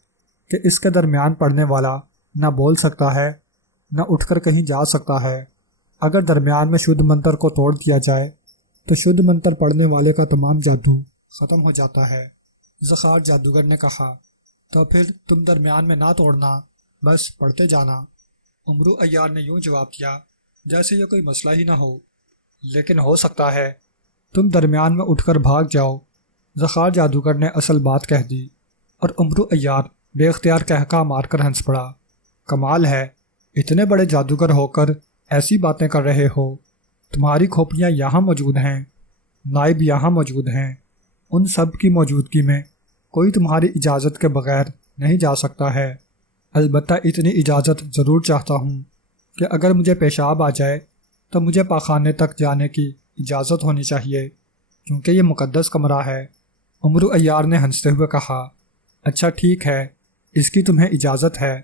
کہ اس کے درمیان پڑھنے والا نہ بول سکتا ہے نہ اٹھ کر کہیں جا سکتا ہے۔ اگر درمیان میں شدھ منتر کو توڑ دیا جائے تو شدھ منتر پڑھنے والے کا تمام جادو ختم ہو جاتا ہے۔ زخار جادوگر نے کہا، تو پھر تم درمیان میں نہ توڑنا، بس پڑھتے جانا۔ امرو عیار نے یوں جواب دیا جیسے یہ کوئی مسئلہ ہی نہ ہو۔ لیکن ہو سکتا ہے تم درمیان میں اٹھ کر بھاگ جاؤ۔ زخار جادوگر نے اصل بات کہہ دی اور امرو عیار بے اختیار قہقہ مار کر ہنس پڑا۔ کمال ہے، اتنے بڑے جادوگر ہو کر ایسی باتیں کر رہے ہو۔ تمہاری کھوپڑیاں یہاں موجود ہیں، نائب یہاں موجود ہیں، ان سب کی موجودگی میں کوئی تمہاری اجازت کے بغیر نہیں جا سکتا ہے۔ البتہ اتنی اجازت ضرور چاہتا ہوں کہ اگر مجھے پیشاب آ جائے تو مجھے پاخانے تک جانے کی اجازت ہونی چاہیے، کیونکہ یہ مقدس کمرہ ہے۔ امرو عیار نے ہنستے ہوئے کہا، اچھا ٹھیک ہے، اس کی تمہیں اجازت ہے،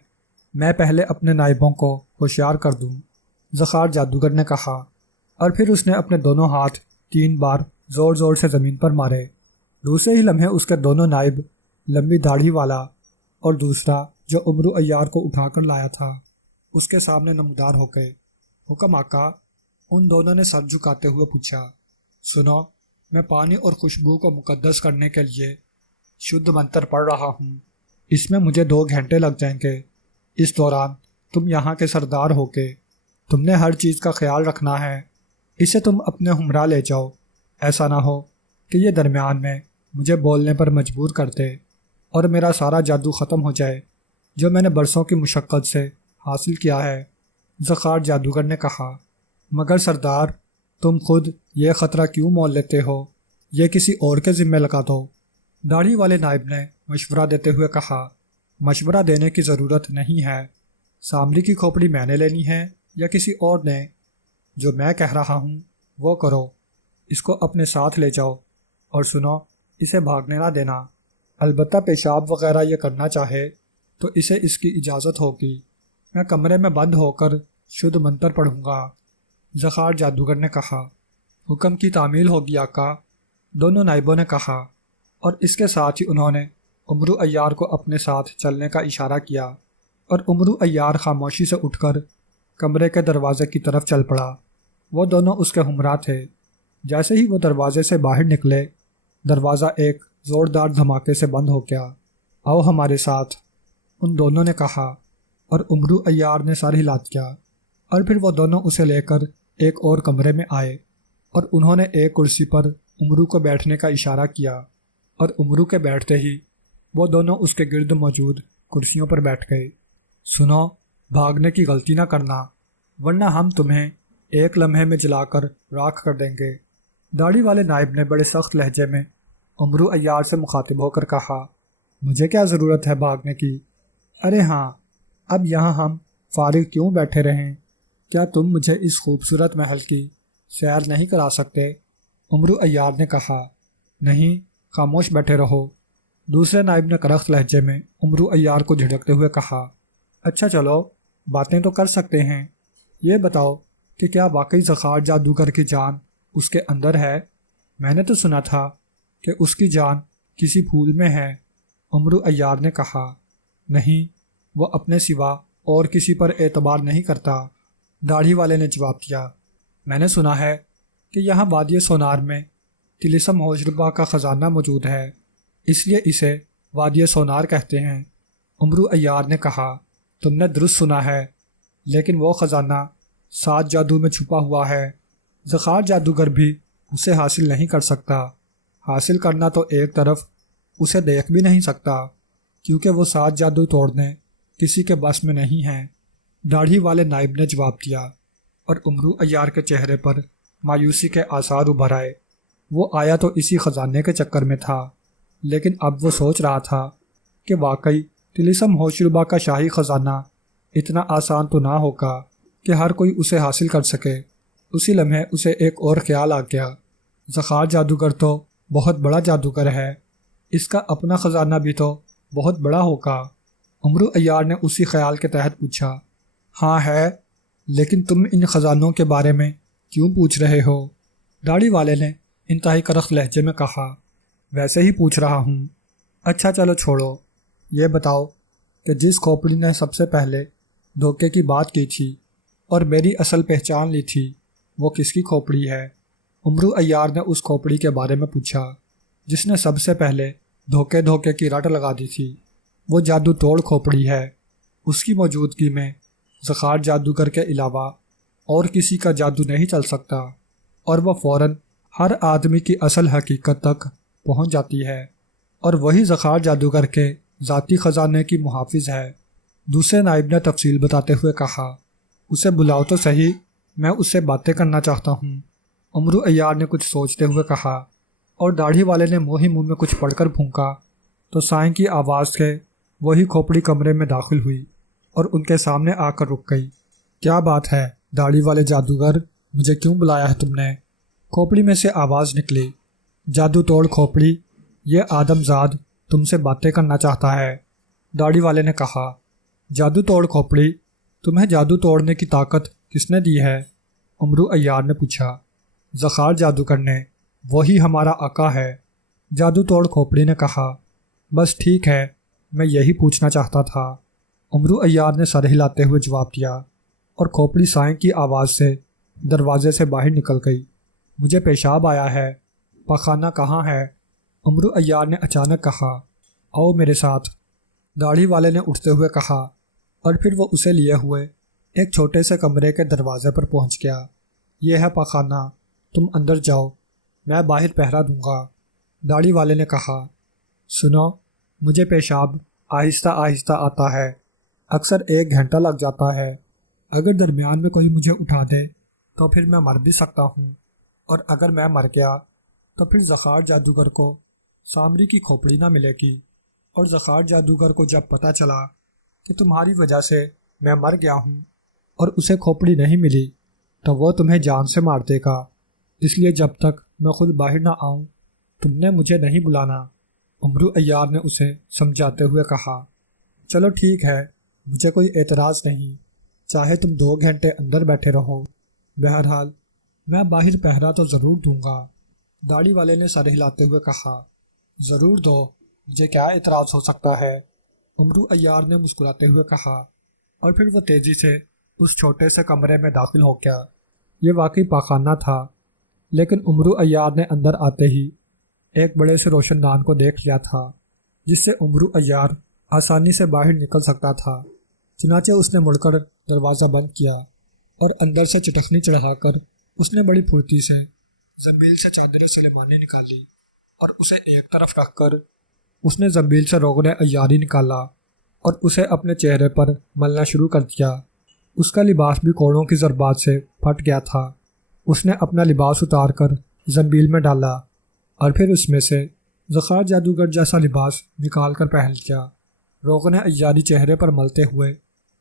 میں پہلے اپنے نائبوں کو ہوشیار کر دوں۔ زخار جادوگر نے کہا، اور پھر اس نے اپنے دونوں ہاتھ 3 بار زور زور سے زمین پر مارے۔ دوسرے ہی لمحے اس کے دونوں نائب، لمبی داڑھی والا اور دوسرا جو امرو عیار کو اٹھا کر لایا تھا، اس کے سامنے نمودار ہو گئے۔ حکم آقا، ان دونوں نے سر جھکاتے ہوئے پوچھا۔ سنو، میں پانی اور خوشبو کو مقدس کرنے کے لیے شدھ منتر پڑھ رہا ہوں، اس میں مجھے 2 گھنٹے لگ جائیں گے۔ اس دوران تم یہاں کے سردار ہو کے تم نے ہر چیز کا خیال رکھنا ہے، اسے تم اپنے ہمراہ لے جاؤ، ایسا نہ ہو کہ یہ درمیان میں مجھے بولنے پر مجبور کر دے اور میرا سارا جادو ختم ہو جائے جو میں نے برسوں کی مشقت سے حاصل کیا ہے۔ زخار جادوگر نے کہا، مگر سردار، تم خود یہ خطرہ کیوں مول لیتے ہو؟ یہ کسی اور کے ذمہ لگا دو۔ داڑھی والے نائب نے مشورہ دیتے ہوئے کہا، مشورہ دینے کی ضرورت نہیں ہے، سامری کی کھوپڑی میں نے لینی ہے یا کسی اور نے؟ جو میں کہہ رہا ہوں وہ کرو، اس کو اپنے ساتھ لے جاؤ، اور سنو، اسے بھاگنے نہ دینا۔ البتہ پیشاب وغیرہ یہ کرنا چاہے تو اسے اس کی اجازت ہوگی۔ میں کمرے میں بند ہو کر شدھ منتر پڑھوں گا۔ زخار جادوگر نے کہا، حکم کی تعمیل ہوگی آقا، دونوں نائبوں نے کہا، اور اس کے ساتھ ہی انہوں نے امرو عیار کو اپنے ساتھ چلنے کا اشارہ کیا، اور امرو عیار خاموشی سے اٹھ کر کمرے کے دروازے کی طرف چل پڑا۔ وہ دونوں اس کے ہمراہ تھے۔ جیسے ہی وہ دروازے سے باہر نکلے، دروازہ ایک زوردار دھماکے سے بند ہو گیا۔ آؤ ہمارے ساتھ، ان دونوں نے کہا، اور امرو عیار نے سر ہلا دیا، اور پھر وہ دونوں اسے لے کر ایک اور کمرے میں آئے، اور انہوں نے ایک کرسی پر امرو کو بیٹھنے کا اشارہ کیا، اور امرو کے بیٹھتے ہی وہ دونوں اس کے گرد موجود کرسیوں پر بیٹھ گئے۔ سنو، بھاگنے کی غلطی نہ کرنا، ورنہ ہم تمہیں ایک لمحے میں جلا کر راکھ کر دیں گے۔ داڑھی والے نائب نے بڑے سخت لہجے میں امرو عیار سے مخاطب ہو کر کہا، مجھے کیا ضرورت ہے بھاگنے کی؟ ارے ہاں، اب یہاں ہم فارغ کیوں بیٹھے رہیں؟ کیا تم مجھے اس خوبصورت محل کی سیر نہیں کرا سکتے؟ امرو عیار نے کہا، نہیں، خاموش بیٹھے رہو۔ دوسرے نائب نے کرخت لہجے میں امرو عیار کو جھڑکتے ہوئے کہا، اچھا چلو، باتیں تو کر سکتے ہیں، یہ بتاؤ کہ کیا واقعی زخار جادوگر کی جان اس کے اندر ہے؟ میں نے تو سنا تھا کہ اس کی جان کسی پھول میں ہے۔ امرو عیار نے کہا، نہیں، وہ اپنے سوا اور کسی پر اعتبار نہیں کرتا۔ داڑھی والے نے جواب دیا، میں نے سنا ہے کہ یہاں وادی سونار میں طلسم ہوشربا کا خزانہ موجود ہے، اس لیے اسے وادی سونار کہتے ہیں۔ امرو عیار نے کہا، تم نے درست سنا ہے، لیکن وہ خزانہ 7 جادو میں چھپا ہوا ہے، زخار جادوگر بھی اسے حاصل نہیں کر سکتا۔ حاصل کرنا تو ایک طرف، اسے دیکھ بھی نہیں سکتا، کیونکہ وہ 7 جادو توڑنے کسی کے بس میں نہیں ہیں۔ داڑھی والے نائب نے جواب دیا، اور امرو عیار کے چہرے پر مایوسی کے آثار ابھر آئے۔ وہ آیا تو اسی خزانے کے چکر میں تھا، لیکن اب وہ سوچ رہا تھا کہ واقعی طلسم ہوشربا کا شاہی خزانہ اتنا آسان تو نہ ہوگا کہ ہر کوئی اسے حاصل کر سکے۔ اسی لمحے اسے ایک اور خیال آ گیا، زخار جادوگر تو بہت بڑا جادوگر ہے، اس کا اپنا خزانہ بھی تو بہت بڑا ہوگا۔ امرو عیار نے اسی خیال کے تحت پوچھا، ہاں ہے، لیکن تم ان خزانوں کے بارے میں کیوں پوچھ رہے ہو؟ داڑھی والے نے انتہائی کرخت لہجے میں کہا۔ ویسے ہی پوچھ رہا ہوں۔ اچھا چلو چھوڑو، یہ بتاؤ کہ جس کھوپڑی نے سب سے پہلے دھوکے کی بات کی تھی اور میری اصل پہچان لی تھی، وہ کس کی کھوپڑی ہے؟ عمرو عیار نے اس کھوپڑی کے بارے میں پوچھا جس نے سب سے پہلے دھوکے کی رٹ لگا دی تھی۔ وہ جادو توڑ کھوپڑی ہے۔ اس کی موجودگی میں زخار جادوگر کے علاوہ اور کسی کا جادو نہیں چل سکتا، اور وہ فوراً ہر آدمی کی اصل حقیقت تک پہنچ جاتی ہے، اور وہی زخار جادوگر کے ذاتی خزانے کی محافظ ہے۔ دوسرے نائب نے تفصیل بتاتے ہوئے کہا۔ اسے بلاؤ تو صحیح، میں اس سے باتیں کرنا چاہتا ہوں۔ عمرو عیار نے کچھ سوچتے ہوئے کہا، اور داڑھی والے نے منہ میں کچھ پڑھ کر پھونکا تو سائیں کی آواز کے وہی کھوپڑی کمرے میں داخل ہوئی اور ان کے سامنے آ کر رک گئی۔ کیا بات ہے داڑھی والے جادوگر، مجھے کیوں بلایا ہے تم نے؟ کھوپڑی میں سے آواز نکلی۔ جادو توڑ کھوپڑی، یہ آدم زاد تم سے باتیں کرنا چاہتا ہے، داڑھی والے نے کہا۔ جادو توڑ کھوپڑی، تمہیں جادو توڑنے کی طاقت کس نے دی ہے؟ عمرو عیار نے پوچھا۔ زخار جادوگر نے، وہی ہمارا آقا ہے، جادو توڑ کھوپڑی نے کہا۔ بس ٹھیک ہے، میں یہی پوچھنا چاہتا تھا، عمرو عیار نے سر ہلاتے ہوئے جواب دیا، اور کھوپڑی سائیں کی آواز سے دروازے سے باہر نکل گئی۔ مجھے پیشاب آیا ہے، پاخانہ کہاں ہے؟ عمرو عیار نے اچانک کہا۔ آؤ میرے ساتھ، داڑھی والے نے اٹھتے ہوئے کہا، اور پھر وہ اسے لیے ہوئے ایک چھوٹے سے کمرے کے دروازے پر پہنچ گیا۔ یہ ہے پاخانہ، تم اندر جاؤ، میں باہر پہرا دوں گا، داڑھی والے نے کہا۔ سنو، مجھے پیشاب آہستہ آہستہ آتا ہے، اکثر 1 گھنٹہ لگ جاتا ہے۔ اگر درمیان میں کوئی مجھے اٹھا دے تو پھر میں مر بھی سکتا ہوں، اور اگر میں مر گیا تو پھر زخار جادوگر کو سامری کی کھوپڑی نہ ملے گی، اور زخار جادوگر کو جب پتہ چلا کہ تمہاری وجہ سے میں مر گیا ہوں اور اسے کھوپڑی نہیں ملی تو وہ تمہیں جان سے مار دے گا۔ اس لیے جب تک میں خود باہر نہ آؤں تم نے مجھے نہیں بلانا، عمرو عیار نے اسے سمجھاتے ہوئے کہا۔ چلو ٹھیک ہے، مجھے کوئی اعتراض نہیں، چاہے تم 2 گھنٹے اندر بیٹھے رہو، بہرحال میں باہر پہرا تو ضرور دوں گا، داڑھی والے نے سر ہلاتے ہوئے کہا۔ ضرور دو، مجھے کیا اعتراض ہو سکتا ہے، عمرو عیار نے مسکراتے ہوئے کہا، اور پھر وہ تیزی سے اس چھوٹے سے کمرے میں داخل ہو گیا۔ یہ واقعی پاخانہ تھا، لیکن عمرو عیار نے اندر آتے ہی ایک بڑے سے روشن دان کو دیکھ لیا تھا جس سے عمرو عیار آسانی سے باہر نکل سکتا تھا۔ چنانچہ اس نے مڑ کر دروازہ بند کیا، اور اندر سے چٹخنی چڑھا کر اس نے بڑی پھرتی سے زنبیل سے چادر سلیمانی نکالی، اور اسے ایک طرف رکھ کر اس نے زنبیل سے روغن عیاری نکالا اور اسے اپنے چہرے پر ملنا شروع کر دیا۔ اس کا لباس بھی کوڑوں کی ضربات سے پھٹ گیا تھا۔ اس نے اپنا لباس اتار کر زنبیل میں ڈالا، اور پھر اس میں سے زخار جادوگر جیسا لباس نکال کر پہن لیا۔ روغن عیاری چہرے پر ملتے ہوئے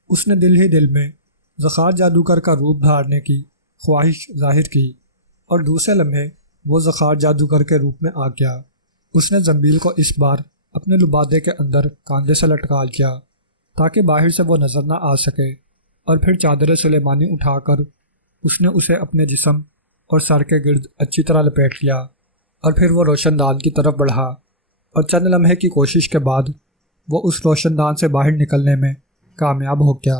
اس نے دل ہی دل میں زخار جادوگر کا روپ دھارنے کی خواہش ظاہر کی، اور دوسرے لمحے وہ زخار جادوگر کے روپ میں آ گیا۔ اس نے زنبیل کو اس بار اپنے لبادے کے اندر کاندھے سے لٹکا لیا تاکہ باہر سے وہ نظر نہ آ سکے، اور پھر چادر سلیمانی اٹھا کر اس نے اسے اپنے جسم اور سر کے گرد اچھی طرح لپیٹ لیا، اور پھر وہ روشن دان کی طرف بڑھا، اور چند لمحے کی کوشش کے بعد وہ اس روشن دان سے باہر نکلنے میں کامیاب ہو گیا۔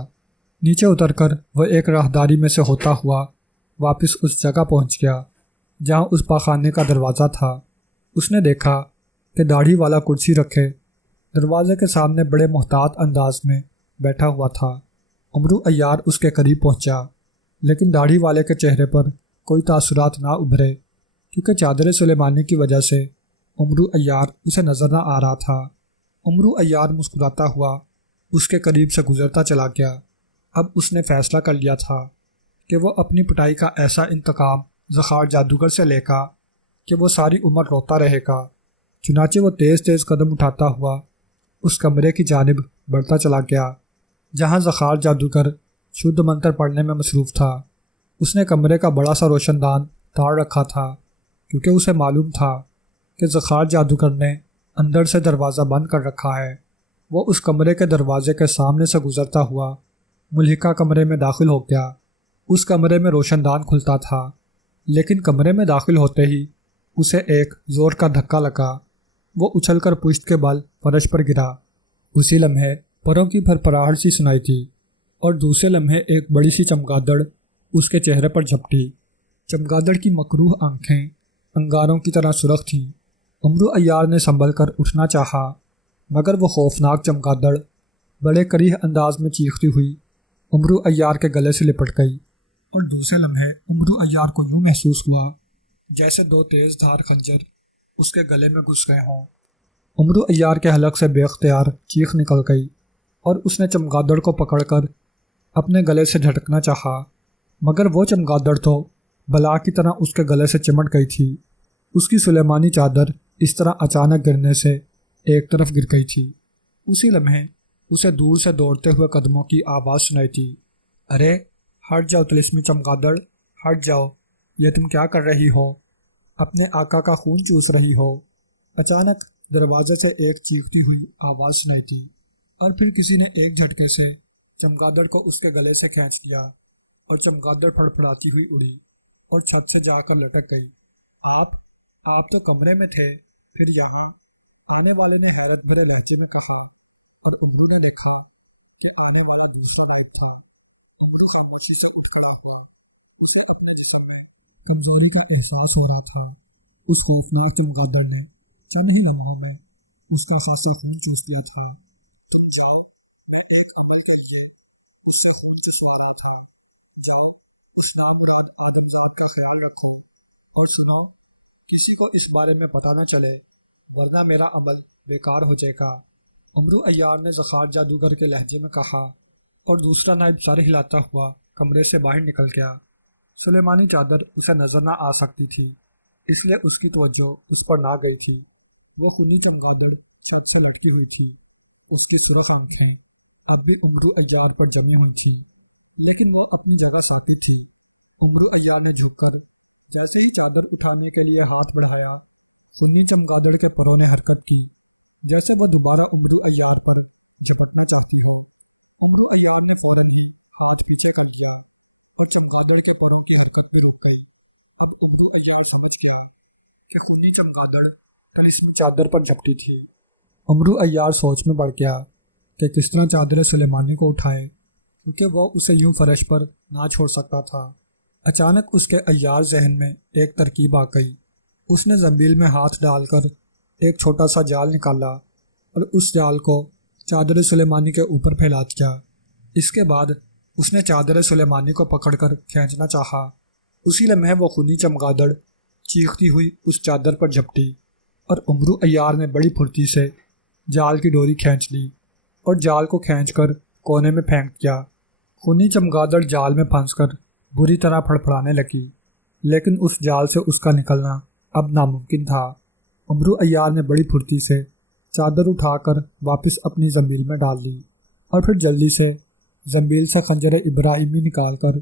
نیچے اتر کر وہ ایک راہداری میں سے ہوتا ہوا واپس اس جگہ پہنچ گیا جہاں اس پاخانے کا دروازہ تھا۔ اس نے دیکھا کہ داڑھی والا کرسی رکھے دروازے کے سامنے بڑے محتاط انداز میں بیٹھا ہوا تھا۔ عمرو عیار اس کے قریب پہنچا، لیکن داڑھی والے کے چہرے پر کوئی تاثرات نہ ابھرے، کیونکہ چادر سلیمانی کی وجہ سے عمرو عیار اسے نظر نہ آ رہا تھا۔ عمرو عیار مسکراتا ہوا اس کے قریب سے گزرتا چلا گیا۔ اب اس نے فیصلہ کر لیا تھا کہ وہ اپنی پٹائی کا ایسا انتقام زخار جادوگر سے لے گا کہ وہ ساری عمر روتا رہے گا۔ چنانچہ وہ تیز تیز قدم اٹھاتا ہوا اس کمرے کی جانب بڑھتا چلا گیا جہاں زخار جادوگر شدھ منتر پڑھنے میں مصروف تھا۔ اس نے کمرے کا بڑا سا روشن دان تاڑ رکھا تھا، کیونکہ اسے معلوم تھا کہ زخار جادوگر نے اندر سے دروازہ بند کر رکھا ہے۔ وہ اس کمرے کے دروازے کے سامنے سے گزرتا ہوا ملحقہ کمرے میں داخل ہو گیا۔ اس کمرے میں روشن دان کھلتا تھا، لیکن کمرے میں داخل ہوتے ہی اسے ایک زور کا دھکا لگا۔ وہ اچھل کر پشت کے بل فرش پر گرا۔ اسی لمحے پروں کی پھرپھراہٹ سی سنائی تھی اور دوسرے لمحے ایک بڑی سی چمگادڑ اس کے چہرے پر جھپٹی۔ چمگادڑ کی مکروہ آنکھیں انگاروں کی طرح سرخ تھیں۔ عمرو عیار نے سنبھل کر اٹھنا چاہا، مگر وہ خوفناک چمگادڑ بڑے کریہ انداز میں چیختی ہوئی عمرو عیار کے گلے سے لپٹ گئی، اور دوسرے لمحے عمرو عیار کو یوں محسوس ہوا جیسے دو تیز دھار خنجر اس کے گلے میں گھس گئے ہوں۔ عمرو عیار کے حلق سے بے اختیار چیخ نکل گئی اور اس نے چمگادڑ کو پکڑ کر اپنے گلے سے جھٹکنا چاہا، مگر وہ چمگادڑ تو بلا کی طرح اس کے گلے سے چمٹ گئی تھی۔ اس کی سلیمانی چادر اس طرح اچانک گرنے سے ایک طرف گر گئی تھی۔ اسی لمحے اسے دور سے دوڑتے ہوئے قدموں کی آواز سنائی تھی۔ ارے ہٹ جاؤ طلسمی چمگادڑ، ہٹ جاؤ، یہ تم کیا کر رہی ہو؟ اپنے آقا کا خون چوس رہی ہو؟ اچانک دروازے سے ایک چیختی ہوئی آواز سنائی تھی، اور پھر کسی نے ایک جھٹکے سے چمگادڑ کو اس کے گلے سے کھینچ لیا اور چمگادڑ پھڑپھڑاتی ہوئی اڑی اور چھت سے جا کر لٹک گئی۔ آپ تو کمرے میں تھے، پھر یہاں؟ آنے والے نے حیرت بھرے لہجے میں کہا، اور عمرو نے دیکھا کہ آنے والا دوسرا نائب تھا۔ عمرو خاموشی سے اٹھ کھڑا ہوا۔ اسے اپنے جسم میں کمزوری کا احساس ہو رہا تھا۔ اس خوفناک چمگادڑ نے چند ہی لمحوں میں اس کا سا خون چوس لیا تھا۔ تم جاؤ، میں ایک عمل کے لیے اس سے خون چسوا رہا تھا۔ جاؤ، اس نامراد آدمزاد کا خیال رکھو، اور سنو، کسی کو اس بارے میں پتہ نہ چلے، ورنہ میرا عمل بیکار ہو جائے گا۔ عمرو عیار نے زخار جادوگر کے لہجے میں کہا، اور دوسرا نائب سر ہلاتا ہوا کمرے سے باہر نکل گیا۔ سلیمانی چادر اسے نظر نہ آ سکتی تھی، اس لیے اس کی توجہ اس پر نہ گئی تھی۔ وہ خونی چمگادڑ چھت سے لٹکی ہوئی تھی۔ اس کی سرخ آنکھیں اب بھی عمرو عیار پر جمی ہوئی تھیں، لیکن وہ اپنی جگہ ساکت تھی۔ عمرو عیار نے جھک کر جیسے ہی چادر اٹھانے کے لیے ہاتھ بڑھایا، خونی چمگادڑ کے پروں نے حرکت کی، جیسے وہ دوبارہ عمرو عیار پر جھپٹنا چاہتی ہو۔ عمرو عیار نے فوراً ہی ہاتھ پیچھے کر لیا اور چمگادڑ کے پروں کی حرکت بھی رک گئی۔ اب عمرو عیار سمجھ گیا کہ خونی چمگادڑ طلسمی چادر پر جھپٹی تھی۔ عمرو عیار سوچ میں پڑ گیا کہ کس طرح چادر سلیمانی کو اٹھائے، کیونکہ وہ اسے یوں فرش پر نہ چھوڑ سکتا تھا۔ اچانک اس کے عیار ذہن میں ایک ترکیب آ گئی۔ اس نے زنبیل میں ہاتھ ڈال کر ایک چھوٹا سا جال نکالا اور اس جال کو چادر سلیمانی کے اوپر پھیلا دیا۔ اس کے بعد اس نے چادر سلیمانی کو پکڑ کر کھینچنا چاہا۔ اسی لمحے وہ خونی چمگادڑ چیختی ہوئی اس چادر پر جھپٹی، اور عمرو عیار نے بڑی پھرتی سے جال کی ڈوری کھینچ لی اور جال کو کھینچ کر کونے میں پھینک دیا۔ خونی چمگادڑ جال میں پھنس کر بری طرح پھڑپھڑانے لگی، لیکن اس جال سے اس کا نکلنا اب ناممکن تھا۔ عمرو عیار نے بڑی پھرتی سے چادر اٹھا کر واپس اپنی زنبیل میں ڈال لی، اور پھر جلدی سے زنبیل سے خنجر ابراہیمی نکال کر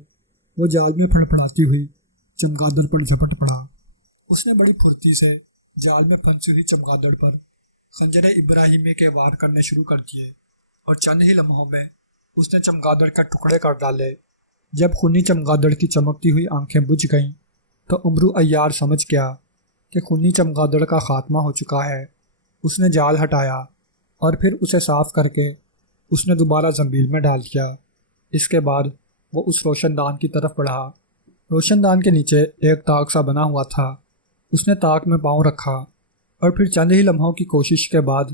وہ جال میں پھڑپھڑاتی ہوئی چمگادڑ پر جھپٹ پڑا۔ اس نے بڑی پھرتی سے جال میں پھنسی ہوئی چمگادڑ پر خنجر ابراہیمی کے وار کرنے شروع کر دیے، اور چند ہی لمحوں میں اس نے چمگادڑ کے ٹکڑے کر ڈالے۔ جب خونی چمگادڑ کی چمکتی ہوئی آنکھیں بجھ گئیں تو عمرو عیار سمجھ گیا کہ خونی چمگادڑ کا خاتمہ ہو چکا ہے۔ اس نے جال ہٹایا اور پھر اسے صاف کر کے اس نے دوبارہ زنبیل میں ڈال دیا۔ اس کے بعد وہ اس روشن دان کی طرف بڑھا۔ روشن دان کے نیچے ایک طاق سا بنا ہوا تھا۔ اس نے طاق میں پاؤں رکھا اور پھر چند ہی لمحوں کی کوشش کے بعد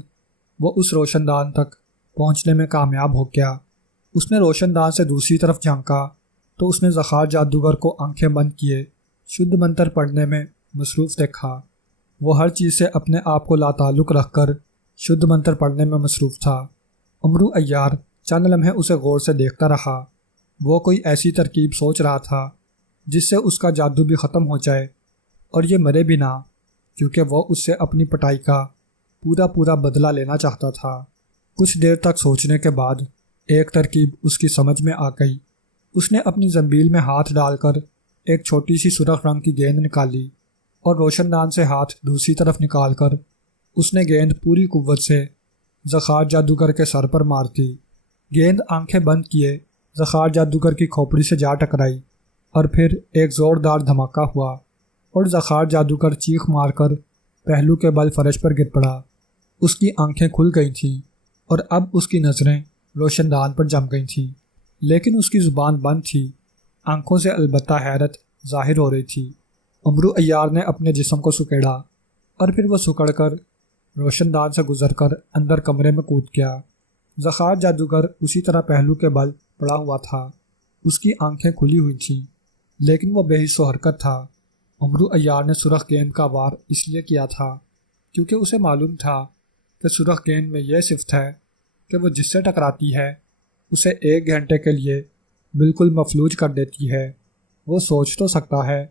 وہ اس روشن دان تک پہنچنے میں کامیاب ہو گیا۔ اس نے روشن دان سے دوسری طرف جھانکا تو اس نے زخار جادوگر کو آنکھیں بند کیے شدھ منتر پڑھنے میں مصروف دیکھا۔ وہ ہر چیز سے اپنے آپ کو لاتعلق رکھ کر شدھ منتر پڑھنے میں مصروف تھا۔ عمرو عیار چند لمحے اسے غور سے دیکھتا رہا۔ وہ کوئی ایسی ترکیب سوچ رہا تھا جس سے اس کا جادو بھی ختم ہو جائے اور یہ مرے بھی نہ، کیونکہ وہ اس سے اپنی پٹائی کا پورا بدلہ لینا چاہتا تھا۔ کچھ دیر تک سوچنے کے بعد ایک ترکیب اس کی سمجھ میں آ گئی۔ اس نے اپنی زنبیل میں ہاتھ ڈال کر ایک چھوٹی سی سرخ رنگ کی گیند نکالی اور روشن دان سے ہاتھ دوسری طرف نکال کر اس نے گیند پوری قوت سے زخار جادوگر کے سر پر مار دی۔ گیند آنکھیں بند کیے زخار جادوگر کی کھوپڑی سے جا ٹکرائی اور پھر ایک زوردار دھماکہ ہوا اور ذخار جادوگر چیخ مار کر پہلو کے بل فرش پر گر پڑا۔ اس کی آنکھیں کھل گئی تھیں اور اب اس کی نظریں روشن دان پر جم گئی تھیں، لیکن اس کی زبان بند تھی۔ آنکھوں سے البتہ حیرت ظاہر ہو رہی تھی۔ عمرو عیار نے اپنے جسم کو سکیڑا اور پھر وہ سکڑ کر روشن دان سے گزر کر اندر کمرے میں کود گیا۔ ذخار جادوگر اسی طرح پہلو کے بل پڑا ہوا تھا۔ اس کی آنکھیں کھلی ہوئی تھیں، لیکن وہ بے حس و حرکت تھا۔ عمرو عیار نے سرخ گیند کا وار اس لیے کیا تھا کیونکہ اسے معلوم تھا کہ سرخ گیند میں یہ صفت ہے کہ وہ جس سے ٹکراتی ہے اسے 1 گھنٹے کے لیے بالکل مفلوج کر دیتی ہے۔ وہ سوچ تو سکتا ہے،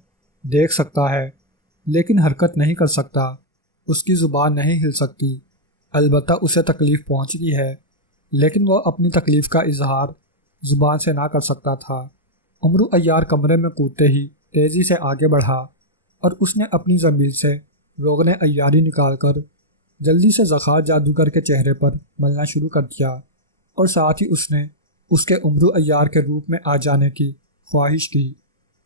دیکھ سکتا ہے، لیکن حرکت نہیں کر سکتا۔ اس کی زبان نہیں ہل سکتی۔ البتہ اسے تکلیف پہنچتی ہے، لیکن وہ اپنی تکلیف کا اظہار زبان سے نہ کر سکتا تھا۔ عمرو عیار کمرے میں کودتے ہی تیزی سے آگے بڑھا اور اس نے اپنی زنبیل سے روغن عیاری نکال کر جلدی سے ذخار جادوگر کے چہرے پر ملنا شروع کر دیا، اور ساتھ ہی اس نے اس کے عمرو عیار کے روپ میں آ جانے کی خواہش کی۔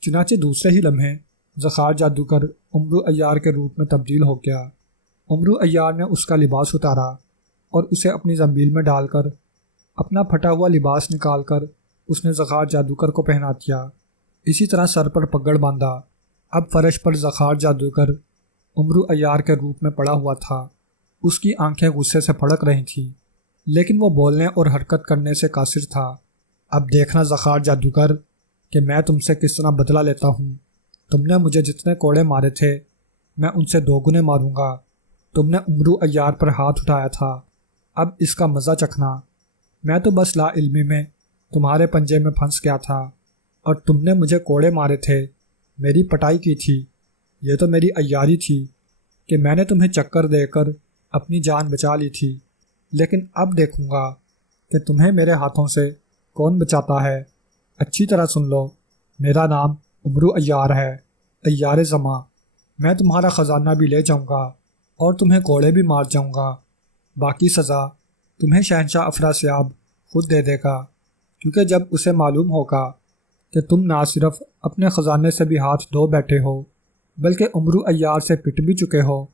چنانچہ دوسرے ہی لمحے ذخار جادوگر عمرو عیار کے روپ میں تبدیل ہو گیا۔ عمرو عیار نے اس کا لباس اتارا اور اسے اپنی زنبیل میں ڈال کر اپنا پھٹا ہوا لباس نکال کر اس نے ذخار جادوگر کو پہنا دیا۔ اسی طرح سر پر پگڑ باندھا۔ اب فرش پر ذخار جادوگر عمرو عیار کے روپ میں پڑا ہوا تھا۔ اس کی آنکھیں غصے سے پھڑک رہی تھیں، لیکن وہ بولنے اور حرکت کرنے سے قاصر تھا۔ اب دیکھنا ذخار جادوگر کہ میں تم سے کس طرح بدلہ لیتا ہوں۔ تم نے مجھے جتنے کوڑے مارے تھے میں ان سے 2 گنے ماروں گا۔ تم نے عمرو عیار پر ہاتھ اٹھایا تھا، اب اس کا مزہ چکھنا۔ میں تو بس لا علمی میں تمہارے پنجے میں پھنس گیا تھا، اور تم نے مجھے کوڑے مارے تھے، میری پٹائی کی تھی۔ یہ تو میری عیاری تھی کہ میں نے تمہیں چکر دے کر اپنی جان بچا لی تھی، لیکن اب دیکھوں گا کہ تمہیں میرے ہاتھوں سے کون بچاتا ہے۔ اچھی طرح سن لو، میرا نام عمرو عیار ہے، عیار زماں۔ میں تمہارا خزانہ بھی لے جاؤں گا اور تمہیں کوڑے بھی مار جاؤں گا۔ باقی سزا تمہیں شہنشاہ افراسیاب خود دے دے گا، کیونکہ جب اسے معلوم ہوگا کہ تم نہ صرف اپنے خزانے سے بھی ہاتھ دھو بیٹھے ہو بلکہ عمرو عیار سے پٹ بھی چکے ہو،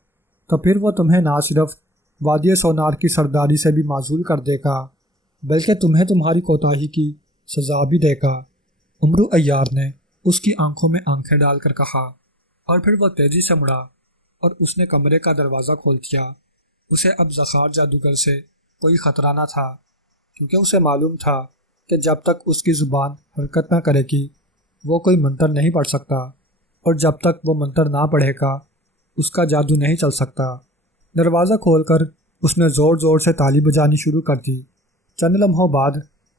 تو پھر وہ تمہیں نہ صرف وادی سونار کی سرداری سے بھی معزول کر دے گا بلکہ تمہیں تمہاری کوتاہی کی سزا بھی دے گا۔ عمرو عیار نے اس کی آنکھوں میں آنکھیں ڈال کر کہا، اور پھر وہ تیزی سے مڑا اور اس نے کمرے کا دروازہ کھول دیا۔ اسے اب ذخار جادوگر سے کوئی خطرہ نہ تھا، کیونکہ اسے معلوم تھا کہ جب تک اس کی زبان حرکت نہ کرے گی وہ کوئی منتر نہیں پڑھ سکتا، اور جب تک وہ منتر نہ پڑھے گا اس کا جادو نہیں چل سکتا۔ دروازہ کھول کر اس نے زور زور سے تالی بجانی شروع کر دی۔ چند لمحوں بعد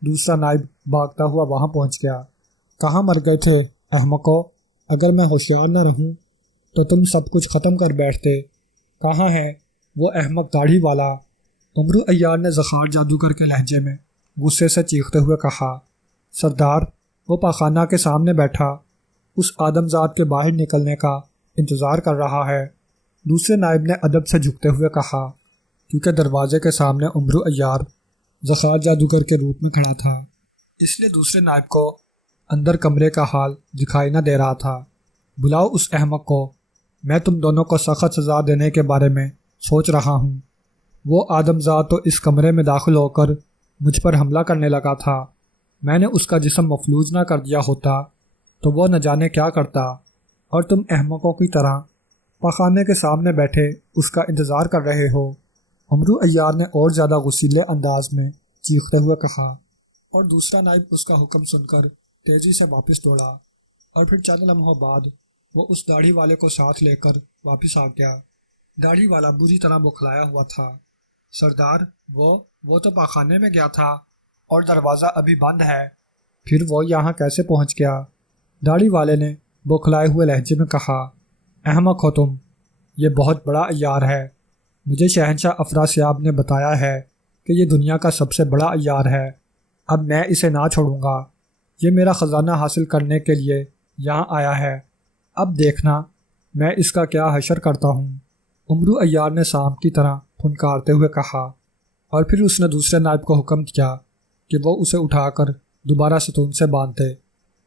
دوسرا نائب بھاگتا ہوا وہاں پہنچ گیا۔ کہاں مر گئے تھے احمقو؟ اگر میں ہوشیار نہ رہوں تو تم سب کچھ ختم کر بیٹھتے۔ کہاں ہے وہ احمق داڑھی والا؟ عمرو عیار نے ذخار جادوگر کے لہجے میں غصے سے چیختے ہوئے کہا۔ سردار، وہ پاخانہ کے سامنے بیٹھا اس آدمزاد کے باہر نکلنے کا انتظار کر رہا ہے۔ دوسرے نائب نے ادب سے جھکتے ہوئے کہا، کیونکہ دروازے کے سامنے عمرو عیار ذخار جادوگر کے روپ میں کھڑا تھا، اس لیے دوسرے نائب کو اندر کمرے کا حال دکھائی نہ دے رہا تھا۔ بلاؤ اس احمق کو، میں تم دونوں کو سخت سزا دینے کے بارے میں سوچ رہا ہوں۔ وہ آدمزاد تو اس کمرے میں داخل ہو کر مجھ پر حملہ کرنے لگا تھا۔ میں نے اس کا جسم مفلوج نہ کر دیا ہوتا تو وہ نہ جانے کیا کرتا، اور تم احمقوں کی طرح پاخانے کے سامنے بیٹھے اس کا انتظار کر رہے ہو۔ عمرو عیار نے اور زیادہ غصیلے انداز میں چیختے ہوئے کہا، اور دوسرا نائب اس کا حکم سن کر تیزی سے واپس دوڑا، اور پھر چند لمحوں بعد وہ اس داڑھی والے کو ساتھ لے کر واپس آ گیا۔ داڑھی والا بری طرح بوکھلایا ہوا تھا۔ سردار، وہ تو پاخانے میں گیا تھا اور دروازہ ابھی بند ہے۔ پھر وہ یہاں کیسے پہنچ گیا؟ داڑھی والے نے بوکھلائے ہوئے لہجے میں کہا۔ احمق ہو تم، یہ بہت بڑا عیار ہے۔ مجھے شہنشاہ افراسیاب نے بتایا ہے کہ یہ دنیا کا سب سے بڑا عیار ہے۔ اب میں اسے نہ چھوڑوں گا۔ یہ میرا خزانہ حاصل کرنے کے لیے یہاں آیا ہے۔ اب دیکھنا میں اس کا کیا حشر کرتا ہوں۔ عمرو عیار نے سانپ کی طرح پھنکارتے ہوئے کہا، اور پھر اس نے دوسرے نائب کو حکم کیا کہ وہ اسے اٹھا کر دوبارہ ستون سے باندھے۔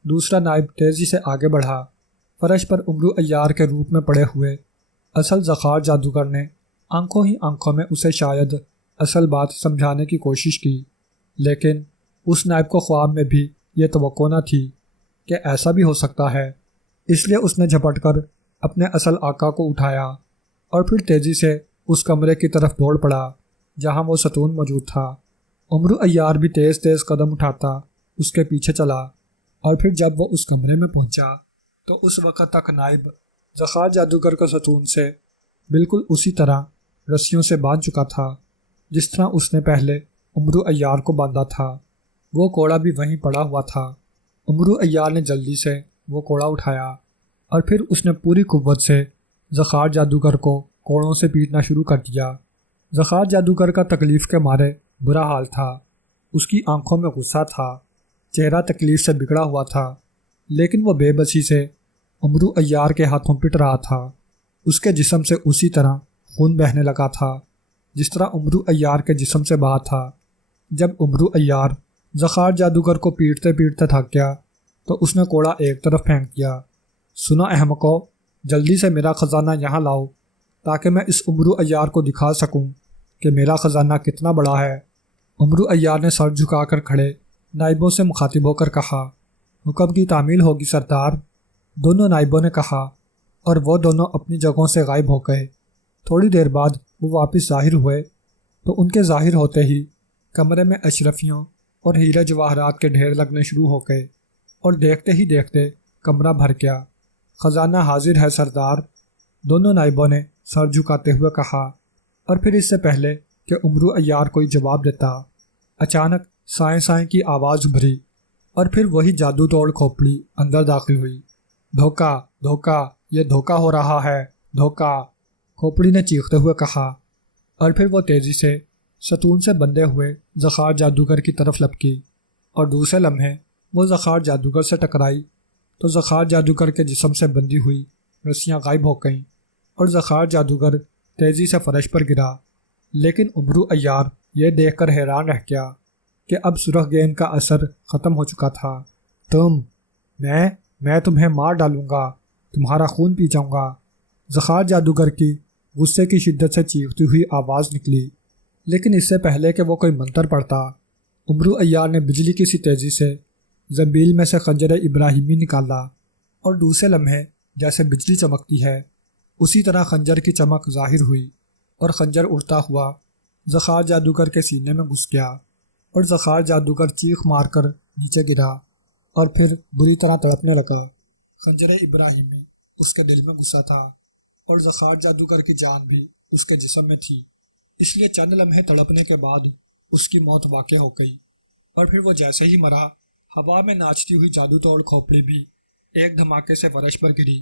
دوسرا نائب تیزی سے آگے بڑھا۔ فرش پر عمرو عیار کے روپ میں پڑے ہوئے اصل زخار جادوگر نے آنکھوں ہی آنکھوں میں اسے شاید اصل بات سمجھانے کی کوشش کی، لیکن اس نائب کو خواب میں بھی یہ توقع نہ تھی کہ ایسا بھی ہو سکتا ہے۔ اس لیے اس نے جھپٹ کر اپنے اصل آقا کو اٹھایا اور پھر تیزی سے اس کمرے کی طرف دوڑ پڑا جہاں وہ ستون موجود تھا۔ عمرو عیار بھی تیز تیز قدم اٹھاتا اس کے پیچھے چلا، اور پھر جب وہ اس کمرے میں پہنچا تو اس وقت تک نائب زخار جادوگر کو ستون سے بالکل اسی طرح رسیوں سے باندھ چکا تھا جس طرح اس نے پہلے عمرو عیار کو باندھا تھا۔ وہ کوڑا بھی وہیں پڑا ہوا تھا۔ عمرو عیار نے جلدی سے وہ کوڑا اٹھایا اور پھر اس نے پوری قوت سے زخار جادوگر کو کوڑوں سے پیٹنا شروع کر دیا۔ زخار جادوگر کا تکلیف کے مارے برا حال تھا۔ اس کی آنکھوں میں غصہ تھا، چہرہ تکلیف سے بگڑا ہوا تھا، لیکن وہ بے بسی سے عمرو عیار کے ہاتھوں پٹ رہا تھا۔ اس کے جسم سے اسی طرح خون بہنے لگا تھا جس طرح عمرو عیار کے جسم سے بہا تھا۔ جب عمرو عیار زخار جادوگر کو پیٹتے پیٹتے تھک گیا تو اس نے کوڑا ایک طرف پھینک دیا۔ سنو احمقو، جلدی سے میرا خزانہ یہاں لاؤ تاکہ میں اس عمرو عیار کو دکھا سکوں کہ میرا خزانہ کتنا بڑا ہے۔ عمرو عیار نے سر جھکا کر کھڑے نائبوں سے مخاطب ہو کر کہا، حکم کی تعمیل ہوگی سردار۔ دونوں نائبوں نے کہا اور وہ دونوں اپنی جگہوں سے غائب ہو گئے۔ تھوڑی دیر بعد وہ واپس ظاہر ہوئے تو ان کے ظاہر ہوتے ہی کمرے میں اشرفیوں اور ہیرے جواہرات کے ڈھیر لگنے شروع ہو گئے اور دیکھتے ہی دیکھتے کمرہ بھر گیا۔ خزانہ حاضر ہے سردار، دونوں نائبوں نے سر جھکاتے ہوئے کہا، اور پھر اس سے پہلے کہ عمرو عیار کوئی جواب دیتا اچانک سائیں سائیں کی آواز ابھری اور پھر وہی جادو توڑ کھوپڑی اندر داخل ہوئی۔ دھوکہ دھوکہ، یہ دھوکہ ہو رہا ہے، دھوکہ، کھوپڑی نے چیختے ہوئے کہا، اور پھر وہ تیزی سے ستون سے بندھے ہوئے زخار جادوگر کی طرف لپکی اور دوسرے لمحے وہ زخار جادوگر سے ٹکرائی تو زخار جادوگر کے جسم سے بندھی ہوئی رسیاں غائب ہو گئیں اور زخار جادوگر تیزی سے فرش پر گرا۔ لیکن عمرو عیار یہ دیکھ کر حیران رہ گیا کہ اب سرخ گیند کا اثر ختم ہو چکا تھا۔ میں تمہیں مار ڈالوں گا، تمہارا خون پی جاؤں گا، زخار جادوگر کی غصے کی شدت سے چیختی ہوئی آواز نکلی۔ لیکن اس سے پہلے کہ وہ کوئی منتر پڑھتا، عمرو عیار نے بجلی کی سی تیزی سے زنبیل میں سے خنجر ابراہیمی نکالا اور دوسرے لمحے جیسے بجلی چمکتی ہے اسی طرح خنجر کی چمک ظاہر ہوئی اور خنجر اڑتا ہوا زخار جادوگر کے سینے میں گھس گیا اور زخار جادوگر چیخ مار کر نیچے گرا اور پھر بری طرح تڑپنے لگا۔ خنجر ابراہیمی اس کے دل میں گھسا تھا اور زخار جادوگر کی جان بھی اس کے جسم میں تھی، اس لیے چند لمحے تڑپنے کے بعد اس کی موت واقع ہو گئی۔ اور پھر وہ جیسے ہی مرا، ہوا میں ناچتی ہوئی جادو توڑ کھوپڑی بھی ایک دھماکے سے فرش پر گری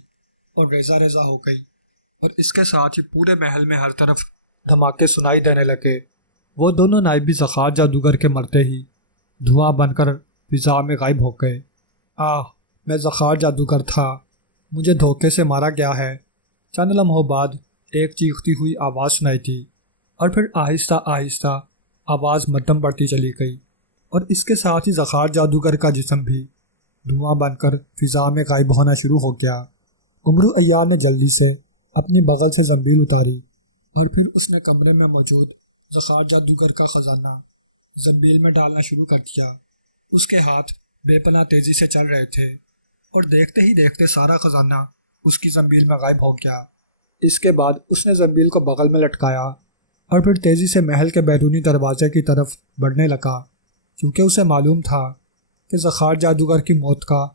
اور ریزہ ریزہ ہو گئی، اور اس کے ساتھ ہی پورے محل میں ہر طرف دھماکے سنائی دینے لگے۔ وہ دونوں نائب بھی زخار جادوگر کے مرتے ہی دھواں بن کر فضا میں غائب ہو گئے۔ میں زخار جادوگر تھا، مجھے دھوکے سے مارا گیا ہے۔ چند لمحوں بعد ایک چیختی ہوئی آواز سنائی تھی اور پھر آہستہ آہستہ آواز مدھم بڑھتی چلی گئی اور اس کے ساتھ ہی زخار جادوگر کا جسم بھی دھواں بن کر فضا میں غائب ہونا شروع ہو گیا۔ عمرو عیار نے جلدی سے اپنی بغل سے زنبیل اتاری اور پھر اس نے کمرے میں موجود زخار جادوگر کا خزانہ زنبیل میں ڈالنا شروع کر دیا۔ اس کے ہاتھ بے پناہ تیزی سے چل رہے تھے اور دیکھتے ہی دیکھتے سارا خزانہ اس کی زنبیل میں غائب ہو گیا۔ اس کے بعد اس نے زنبیل کو بغل میں لٹکایا اور پھر تیزی سے محل کے بیرونی دروازے کی طرف بڑھنے لگا، کیونکہ اسے معلوم تھا کہ زخار جادوگر کی موت کا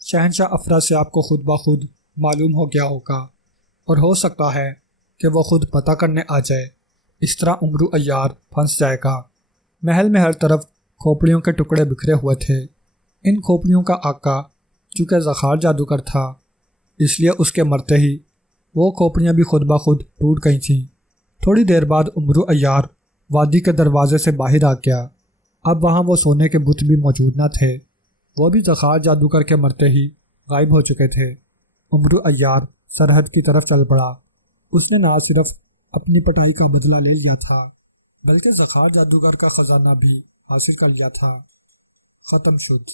شہنشاہ افراسیاب کو خود بخود معلوم ہو گیا ہوگا اور ہو سکتا ہے کہ وہ خود پتہ کرنے آ جائے۔ اس طرح عمرو عیار پھنس جائے گا۔ محل میں ہر طرف کھوپڑیوں کے ٹکڑے بکھرے ہوئے تھے۔ ان کھوپڑیوں کا آقا چونکہ زخار جادوگر تھا، اس لیے اس کے مرتے ہی وہ کھوپڑیاں بھی خود بخود ٹوٹ گئی تھیں۔ تھوڑی دیر بعد عمرو عیار وادی کے دروازے سے باہر آ گیا۔ اب وہاں وہ سونے کے بت بھی موجود نہ تھے، وہ بھی زخار جادوگر کے مرتے ہی غائب ہو چکے تھے۔ عمرو عیار سرحد کی طرف چل پڑا۔ اس نے نہ صرف اپنی پٹائی کا بدلہ لے لیا تھا بلکہ زخار جادوگر کا خزانہ بھی حاصل کر لیا تھا۔ ختم شد۔